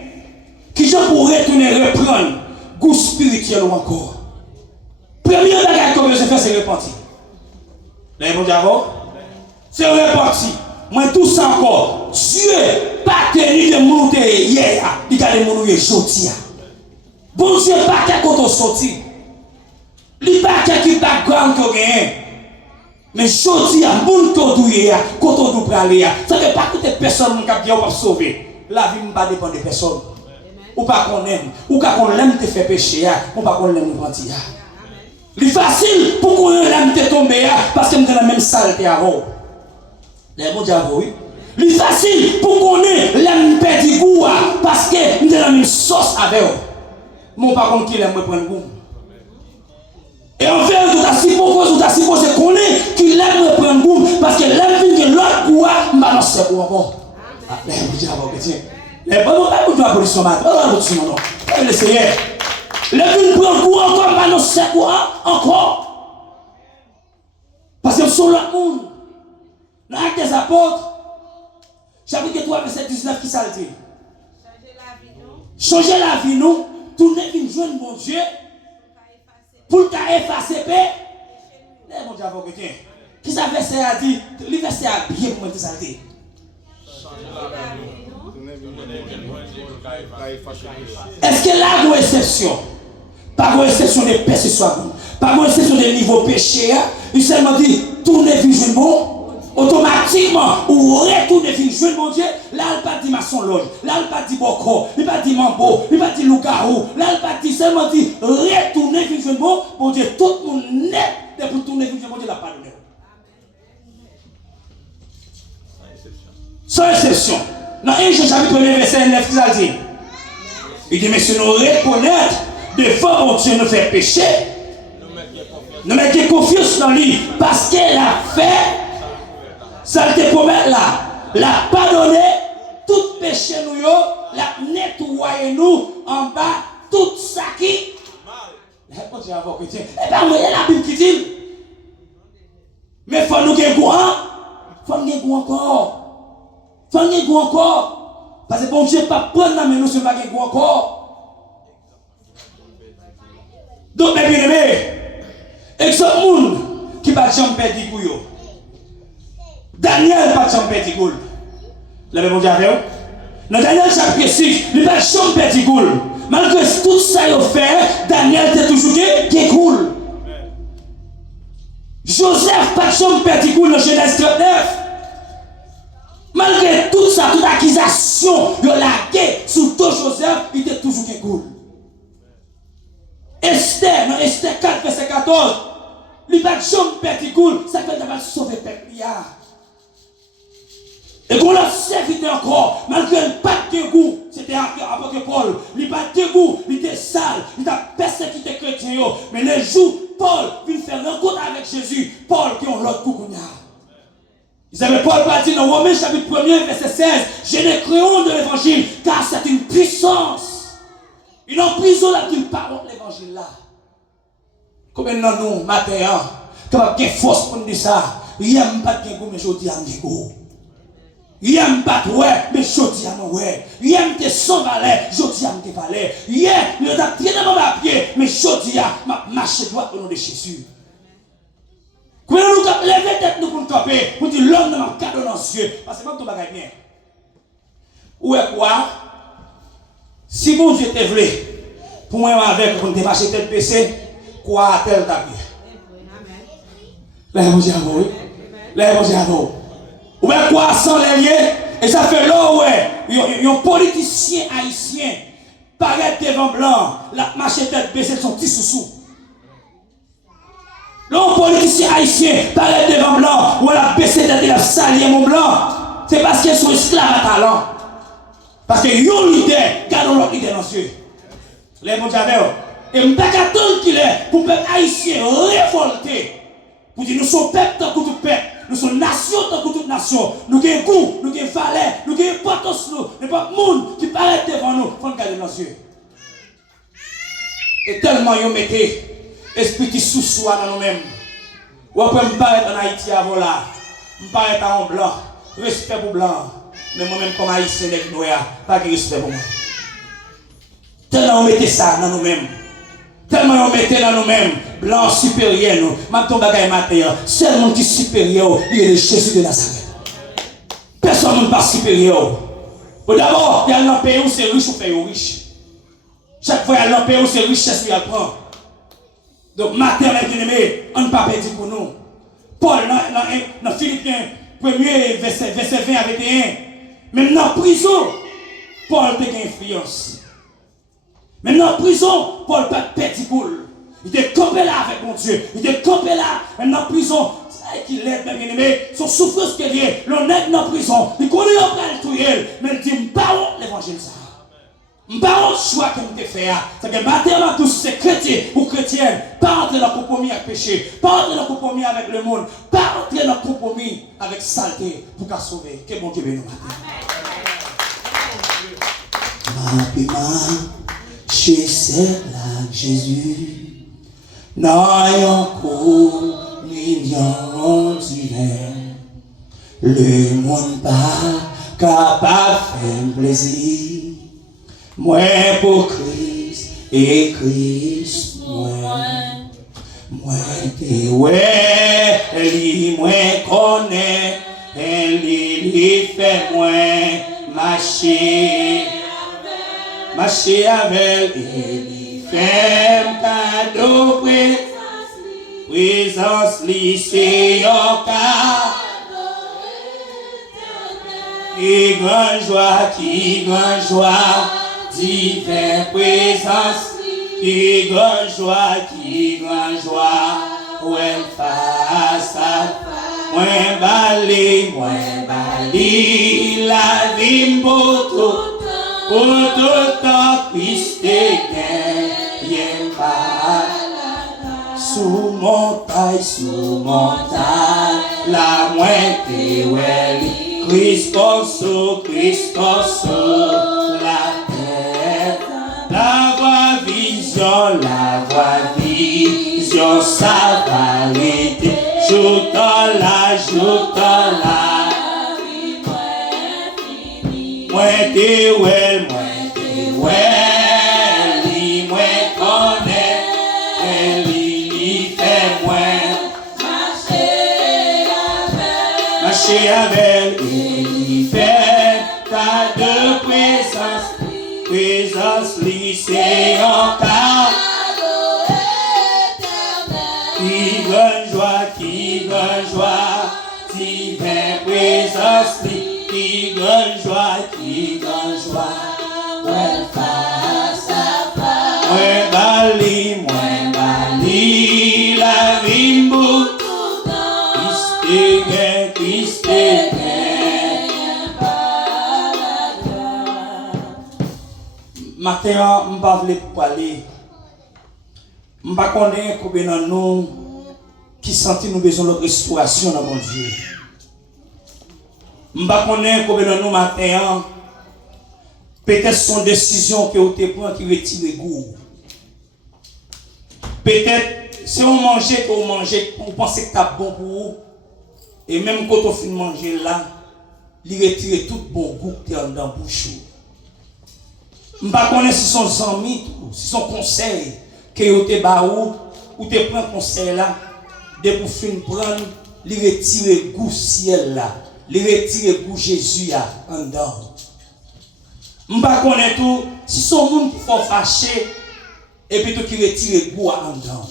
Qui j'en pour retourner, reprendre goût spirituel ou encore? Premier bagage comme je fais, c'est repentir. Là, bon Dieu, c'est reparti. Moi, tout ça encore. Dieu pas tenu de monter hier, il a de monter aujourd'hui. Bon Dieu pas qu'à quand on sorti. Il pas qu'à qui background qu'on gagne. Mais aujourd'hui, mon todouye, quand on doit aller, ça fait pas que personne qui a sauver. La vie ne va pas dépendre de personne. Ou pas qu'on aime, ou qu'on aime te faire pécher, ou pas qu'on aime mentir. C'est facile pour qu'on aime te tomber parce que nous sommes dans la même saleté avant. Les bons diables, oui. C'est facile pour qu'on aime perdre du goût parce que nous sommes dans la même sauce avec eux. Mon pas contre qui aime prendre goût. Et en fait, tout à supposé qu'on est qui l'aime prendre goût parce que l'aime vient de l'autre goût, mais non, c'est pour encore. Les bons diables, tiens. Les bons diables, la police ce matin. Non. Laissez-le. Les bons prennent goût encore, mais non, c'est pour encore. Parce que sur le monde, dans l'acte des apôtres, chapitre 3, verset 19, qui ça dit? Changer la vie, nous. Tourner une jeune bon Dieu. Pour le cas effacer, les bon Dieu, tiens. Qui ça verset a dit? Le verset a bien pour moi, qui ça dit? Est-ce que là, il y a une exception? Pas une exception de perception, pas une exception de niveau péché. Il seulement dit, tournez vie jeune bon. Automatiquement, ou retourne fin jeune mon Dieu, là il pas dit maçon loge, là il pas dit boko, il pas dit mambo, il pas dit loup-garou, là il pas dit seulement dit retourne fin jeune bon Dieu, tout le monde net pour tourner fin jeune bon Dieu l'a pardonné. Sans exception. Dans 1 Jean chapitre 1 verset 9, qui ça dit? Il dit, mais si nous reconnaître devant mon Dieu nous fait pécher, Nous mettons confiance dans lui parce qu'elle a fait ça te promet là. La pardonné tout péché nous yo, la nettoyer nous en bas tout ça qui bon Dieu avant chrétien. Et bien moi la Bible qui dit mais faut nous gagner faut nous gagner encore. Faut nous gagner encore parce que bon Dieu pas prendre mais nous sommes pas gagner encore. Donc mes bien-aimés, exemple monde qui va jamais perdre pour yo. Daniel pas jamais perdre goal. La même Dieu avec dans Daniel chapitre 6, il pas jamais perdre goal. Malgré tout ça il fait, Daniel était toujours qui cool. Joseph pas jamais perdre goal dans Genèse 39. Malgré tout ça, toute accusation de la guerre sur tout Joseph, il était toujours qui cool. Esther, dans Esther 4, verset 14, il pas jamais perdre goal, ça fait qu'il va sauver le peuple. Et qu'on l'a servi encore, malgré le pas de goût, c'était apôtre Paul, il pas de goût, il était sale, il a persécuté les chrétiens, mais le jour Paul vient faire rencontre avec Jésus, Paul qui ont l'autre coup. Ils avaient Paul pas dit dans Romains chapitre 1er, verset 16, je ne créons de l'évangile, car c'est une puissance. Une emprisonne là qui parle de l'évangile là. Combien de nous, matin, qui va avoir force pour nous dire ça, il n'y a pas de goût, mais je dis à goût. Il aime pas ouais, mais je dis à moi ouais. Il aime te sans valet, je dis à moi te valet. Il a tiré dans ma pied, mais je dis à ma marche droite au nom de Jésus. Quand nous lever tête nous pour nous camper, pour dire l'homme dans ma cadeau dans les cieux, parce que moi tout bagaille bien. Ou est quoi? Si mon Dieu te voulu, pour moi avec pour nous démarcher tête PC, quoi tel ta bien. Là mon Dieu à vous. Là mon Dieu à vous. Ou bien quoi sans les liens, et ça fait là ouais, un politicien haïtien paraît devant blanc, la marche tête baissée son petit sous-sous. L'homme politicien haïtien paraît devant blanc, ou elle a baissé tête et la salié mon blanc, c'est parce qu'ils sont esclaves à talent. Parce que yon leader, gardons leur leader dans les yeux. Les bons diables, et je ne pas attendre qu'il est pour le peuple haïtien révolté, pour dire nous sommes peuple tant que tout peuple. Nous sommes nation tant que toute nation. Nous avons goût, nous avons valeur, nous avons importance. Il n'y a pas de monde qui paraît devant nous. Il faut nous garder nos yeux. Et tellement nous mettons esprit qui sous-soi dans nous-mêmes. Ou après, je paraît en Haïti avant là. Je paraît en blanc. Respect pour blanc. Mais moi-même, comme haïtien, pas de respect pour moi. Tellement nous mettons ça dans nous-mêmes. Tellement on mettait dans nous-mêmes, blanc supérieur, nous, maintenant bagaille matin, seul monde qui est supérieur, il est le Jésus de Nazareth. Personne n'est pas supérieur. D'abord, il y a un pays où c'est riche ou pays riche. Chaque fois, il y a un pays où c'est richesse qu'il prend. Donc, matin, les bien-aimés, on ne peut pas perdre pour nous. Paul, dans Philippiens 1er, verset 20 à 21, même dans la prison, Paul a une influence. Maintenant en prison, Paul n'a pas perdu boule. Il était campé là avec mon Dieu. Il était campé là. Maintenant en prison, c'est qu'il est, bien aimé, son souffrance qu'il est, l'honnête dans la prison. Il connaît après le touyer, mais il dit, je ne parle pas l'évangile ça. Je ne parle pas le choix que je fait. C'est que maintenant tous ces chrétiens ou chrétiennes, pas entrer dans le compromis avec le péché, pas entrer dans le compromis avec le monde, pas entrer dans le compromis avec saleté pour qu'à sauver. Que bon Dieu bénisse nous matin. Chez là Jésus, n'ayant communion divine, le monde pas capable de faire plaisir. Moi pour Christ et Christ, moi te ouais, lui moi connais, et lui fait moi marcher. Marcher avec elle, femme cadeau, présence lycée, qui grande joie, divine présence, qui grande joie, où elle face à moi, bali, la vie pour tout. Pour tout temps, Christ est bien mal. sous montagne, la moitié, Christos, la terre, la voix vision, sa vérité, joute-la, moitié, avec il fait ta de présence lycée encore qui grande joie divine présence qui grande joie ouais face à face ouais bali la rimbo matin, je ne vais pas parler. Je ne vais pas connaître combien de nous qui sentent nous besoin de restauration dans mon Dieu. Je ne vais pas connaître combien de nous matin, peut-être son décision que vous avez prise qui retire le goût. Peut-être si vous mangez, vous pensez que c'est bon pour vous. Et même quand vous finissez de manger là, il retire tout bon goût qui est dans la bouche. Je ne sais pas si son amis, si son conseil que vous avez ou te prend conseil là, de pour finir prendre, il retire le goût ciel là, il retire le goût Jésus là en dedans. Je ne sais pas si son monde qui faut fâcher et puis tout qui retire le goût en dedans.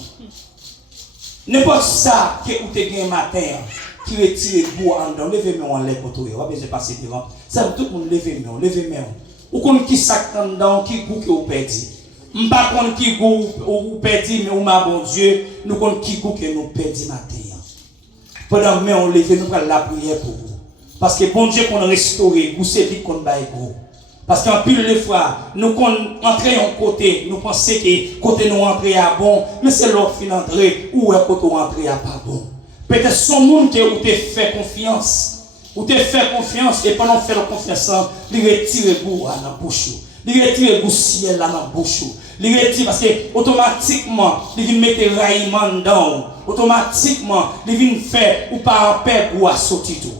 N'importe ça que vous avez gagné matin qui retire le goût en dedans, levez-moi en l'air pour tout, on va besoin de passer devant. Ça tout le monde levez-moi. Ou qu'on qui sac dedans qui goût que vous perdez. M'pas qu'on qui goût ou perdez mais ou ma bon Dieu, nous qu'on qui goût que nous perdez matin. Pendant mais on lève nous la prière pour vous. Parce que bon Dieu qu'on restaurer, vous c'est vite qu'on baille gros. Parce qu'en pile de fois, nous qu'on entrer en côté, nous pensons que côté nous entrer à bon, mais c'est l'autre fin entrer ou côté entrer à pas bon. Peut-être son monde que vous te fait confiance. Ou te fait confiance et pendant faire confiance, il retire le goût à la bouche. Il retire le goût ciel à la bouche. Il retire parce que automatiquement, il vient mettre raillement dedans. Automatiquement, il vient faire ou par un père goût à sortir tout.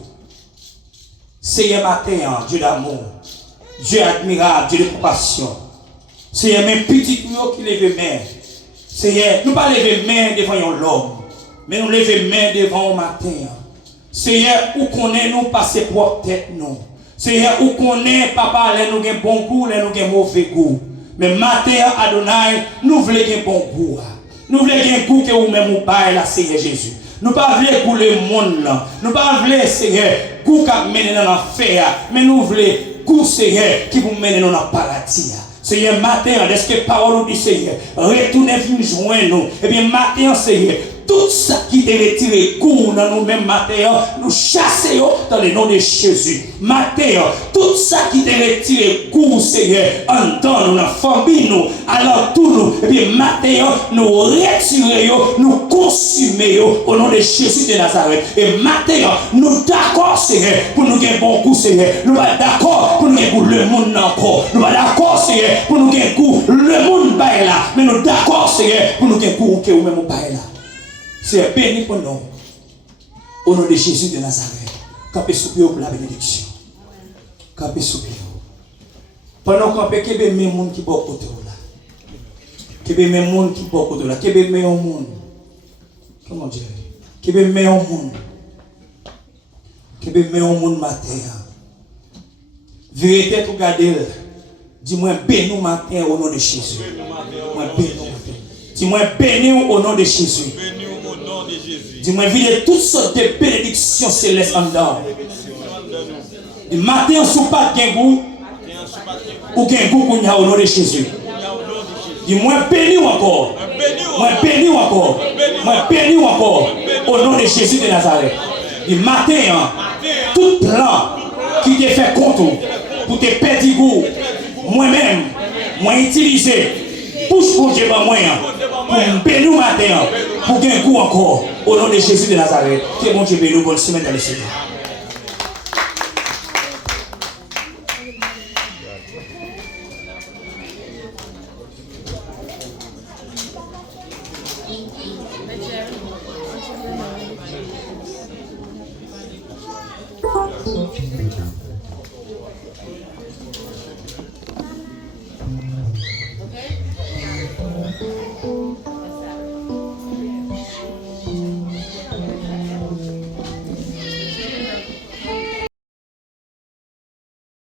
C'est un matin, Dieu d'amour, Dieu admirable, Dieu de compassion. C'est un même petit qui lève main. C'est nous pas lever main devant l'homme, mais nous lever main devant le matin. Seigneur, où connaît nous passer pour tête nous. Seigneur, où connaît papa, les nous avons bon goût, les nous avons mauvais goût. Mais matin, Adonai, nous voulons un bon goût. Nous voulons un goût que vous-même vous baillez là, Seigneur Jésus. Nous ne voulons pas goût le monde là. Nous ne voulons pas, Seigneur, goût qui mène dans l'enfer. Mais nous voulons goût, Seigneur, qui vous mène dans le paradis. Seigneur, matin, est-ce que parole du Seigneur, retournez vous joindre nous. Eh bien, matin, Seigneur, tout ça qui te retire goût dans nous-mêmes matin, nous chassons dans le nom de Jésus. Matin, tout ça qui te retire goût, Seigneur, en temps, nous, dans la famille, nous, alors tout nous, et bien matin, nous retirons, nous consumons au nom de Jésus de Nazareth. Et matin, nous d'accord, Seigneur, pour nous gagner bon goût, Seigneur. Nous sommes d'accord pour nous gagner goût le monde encore. Nous sommes d'accord, Seigneur, pour nous gagner goût le monde bail là. Mais nous d'accord, Seigneur, pour nous gagner goût que vous-même bail là. C'est béni pour nous. Au nom de Jésus de Nazareth. Campez sous pied pour la bénédiction. Campez sous pied. Pendant qu'on peut qu'il y ait des gens qui sont côté là. Qu'il y ait des gens qui sont côté là. Qu'il y ait des gens. Comment dire? Qu'il y ait des gens. Qu'il y ait des gens matin. Vérité tout garder. Dis-moi béni matin au nom de Jésus. Moi béni matin. Dis-moi béni au nom de Jésus. Dis-moi, vide toutes sortes de bénédictions célestes en dedans. Du matin, on ne pas de goût. Ou gain goût qu'on a au nom de Jésus. Dis-moi, béni encore. Moi, béni encore. Moi, béni encore. Au nom de Jésus de Nazareth. Du matin, tout plan qui te fait compte pour te perdre goût, moi-même, moi utiliser, pousse pour Dieu, moi, pour me bénir matin. pour gagner goût encore. Au nom de Jésus de Nazareth. Que mon Dieu bénisse, bonne semaine dans le Seigneur. Okay?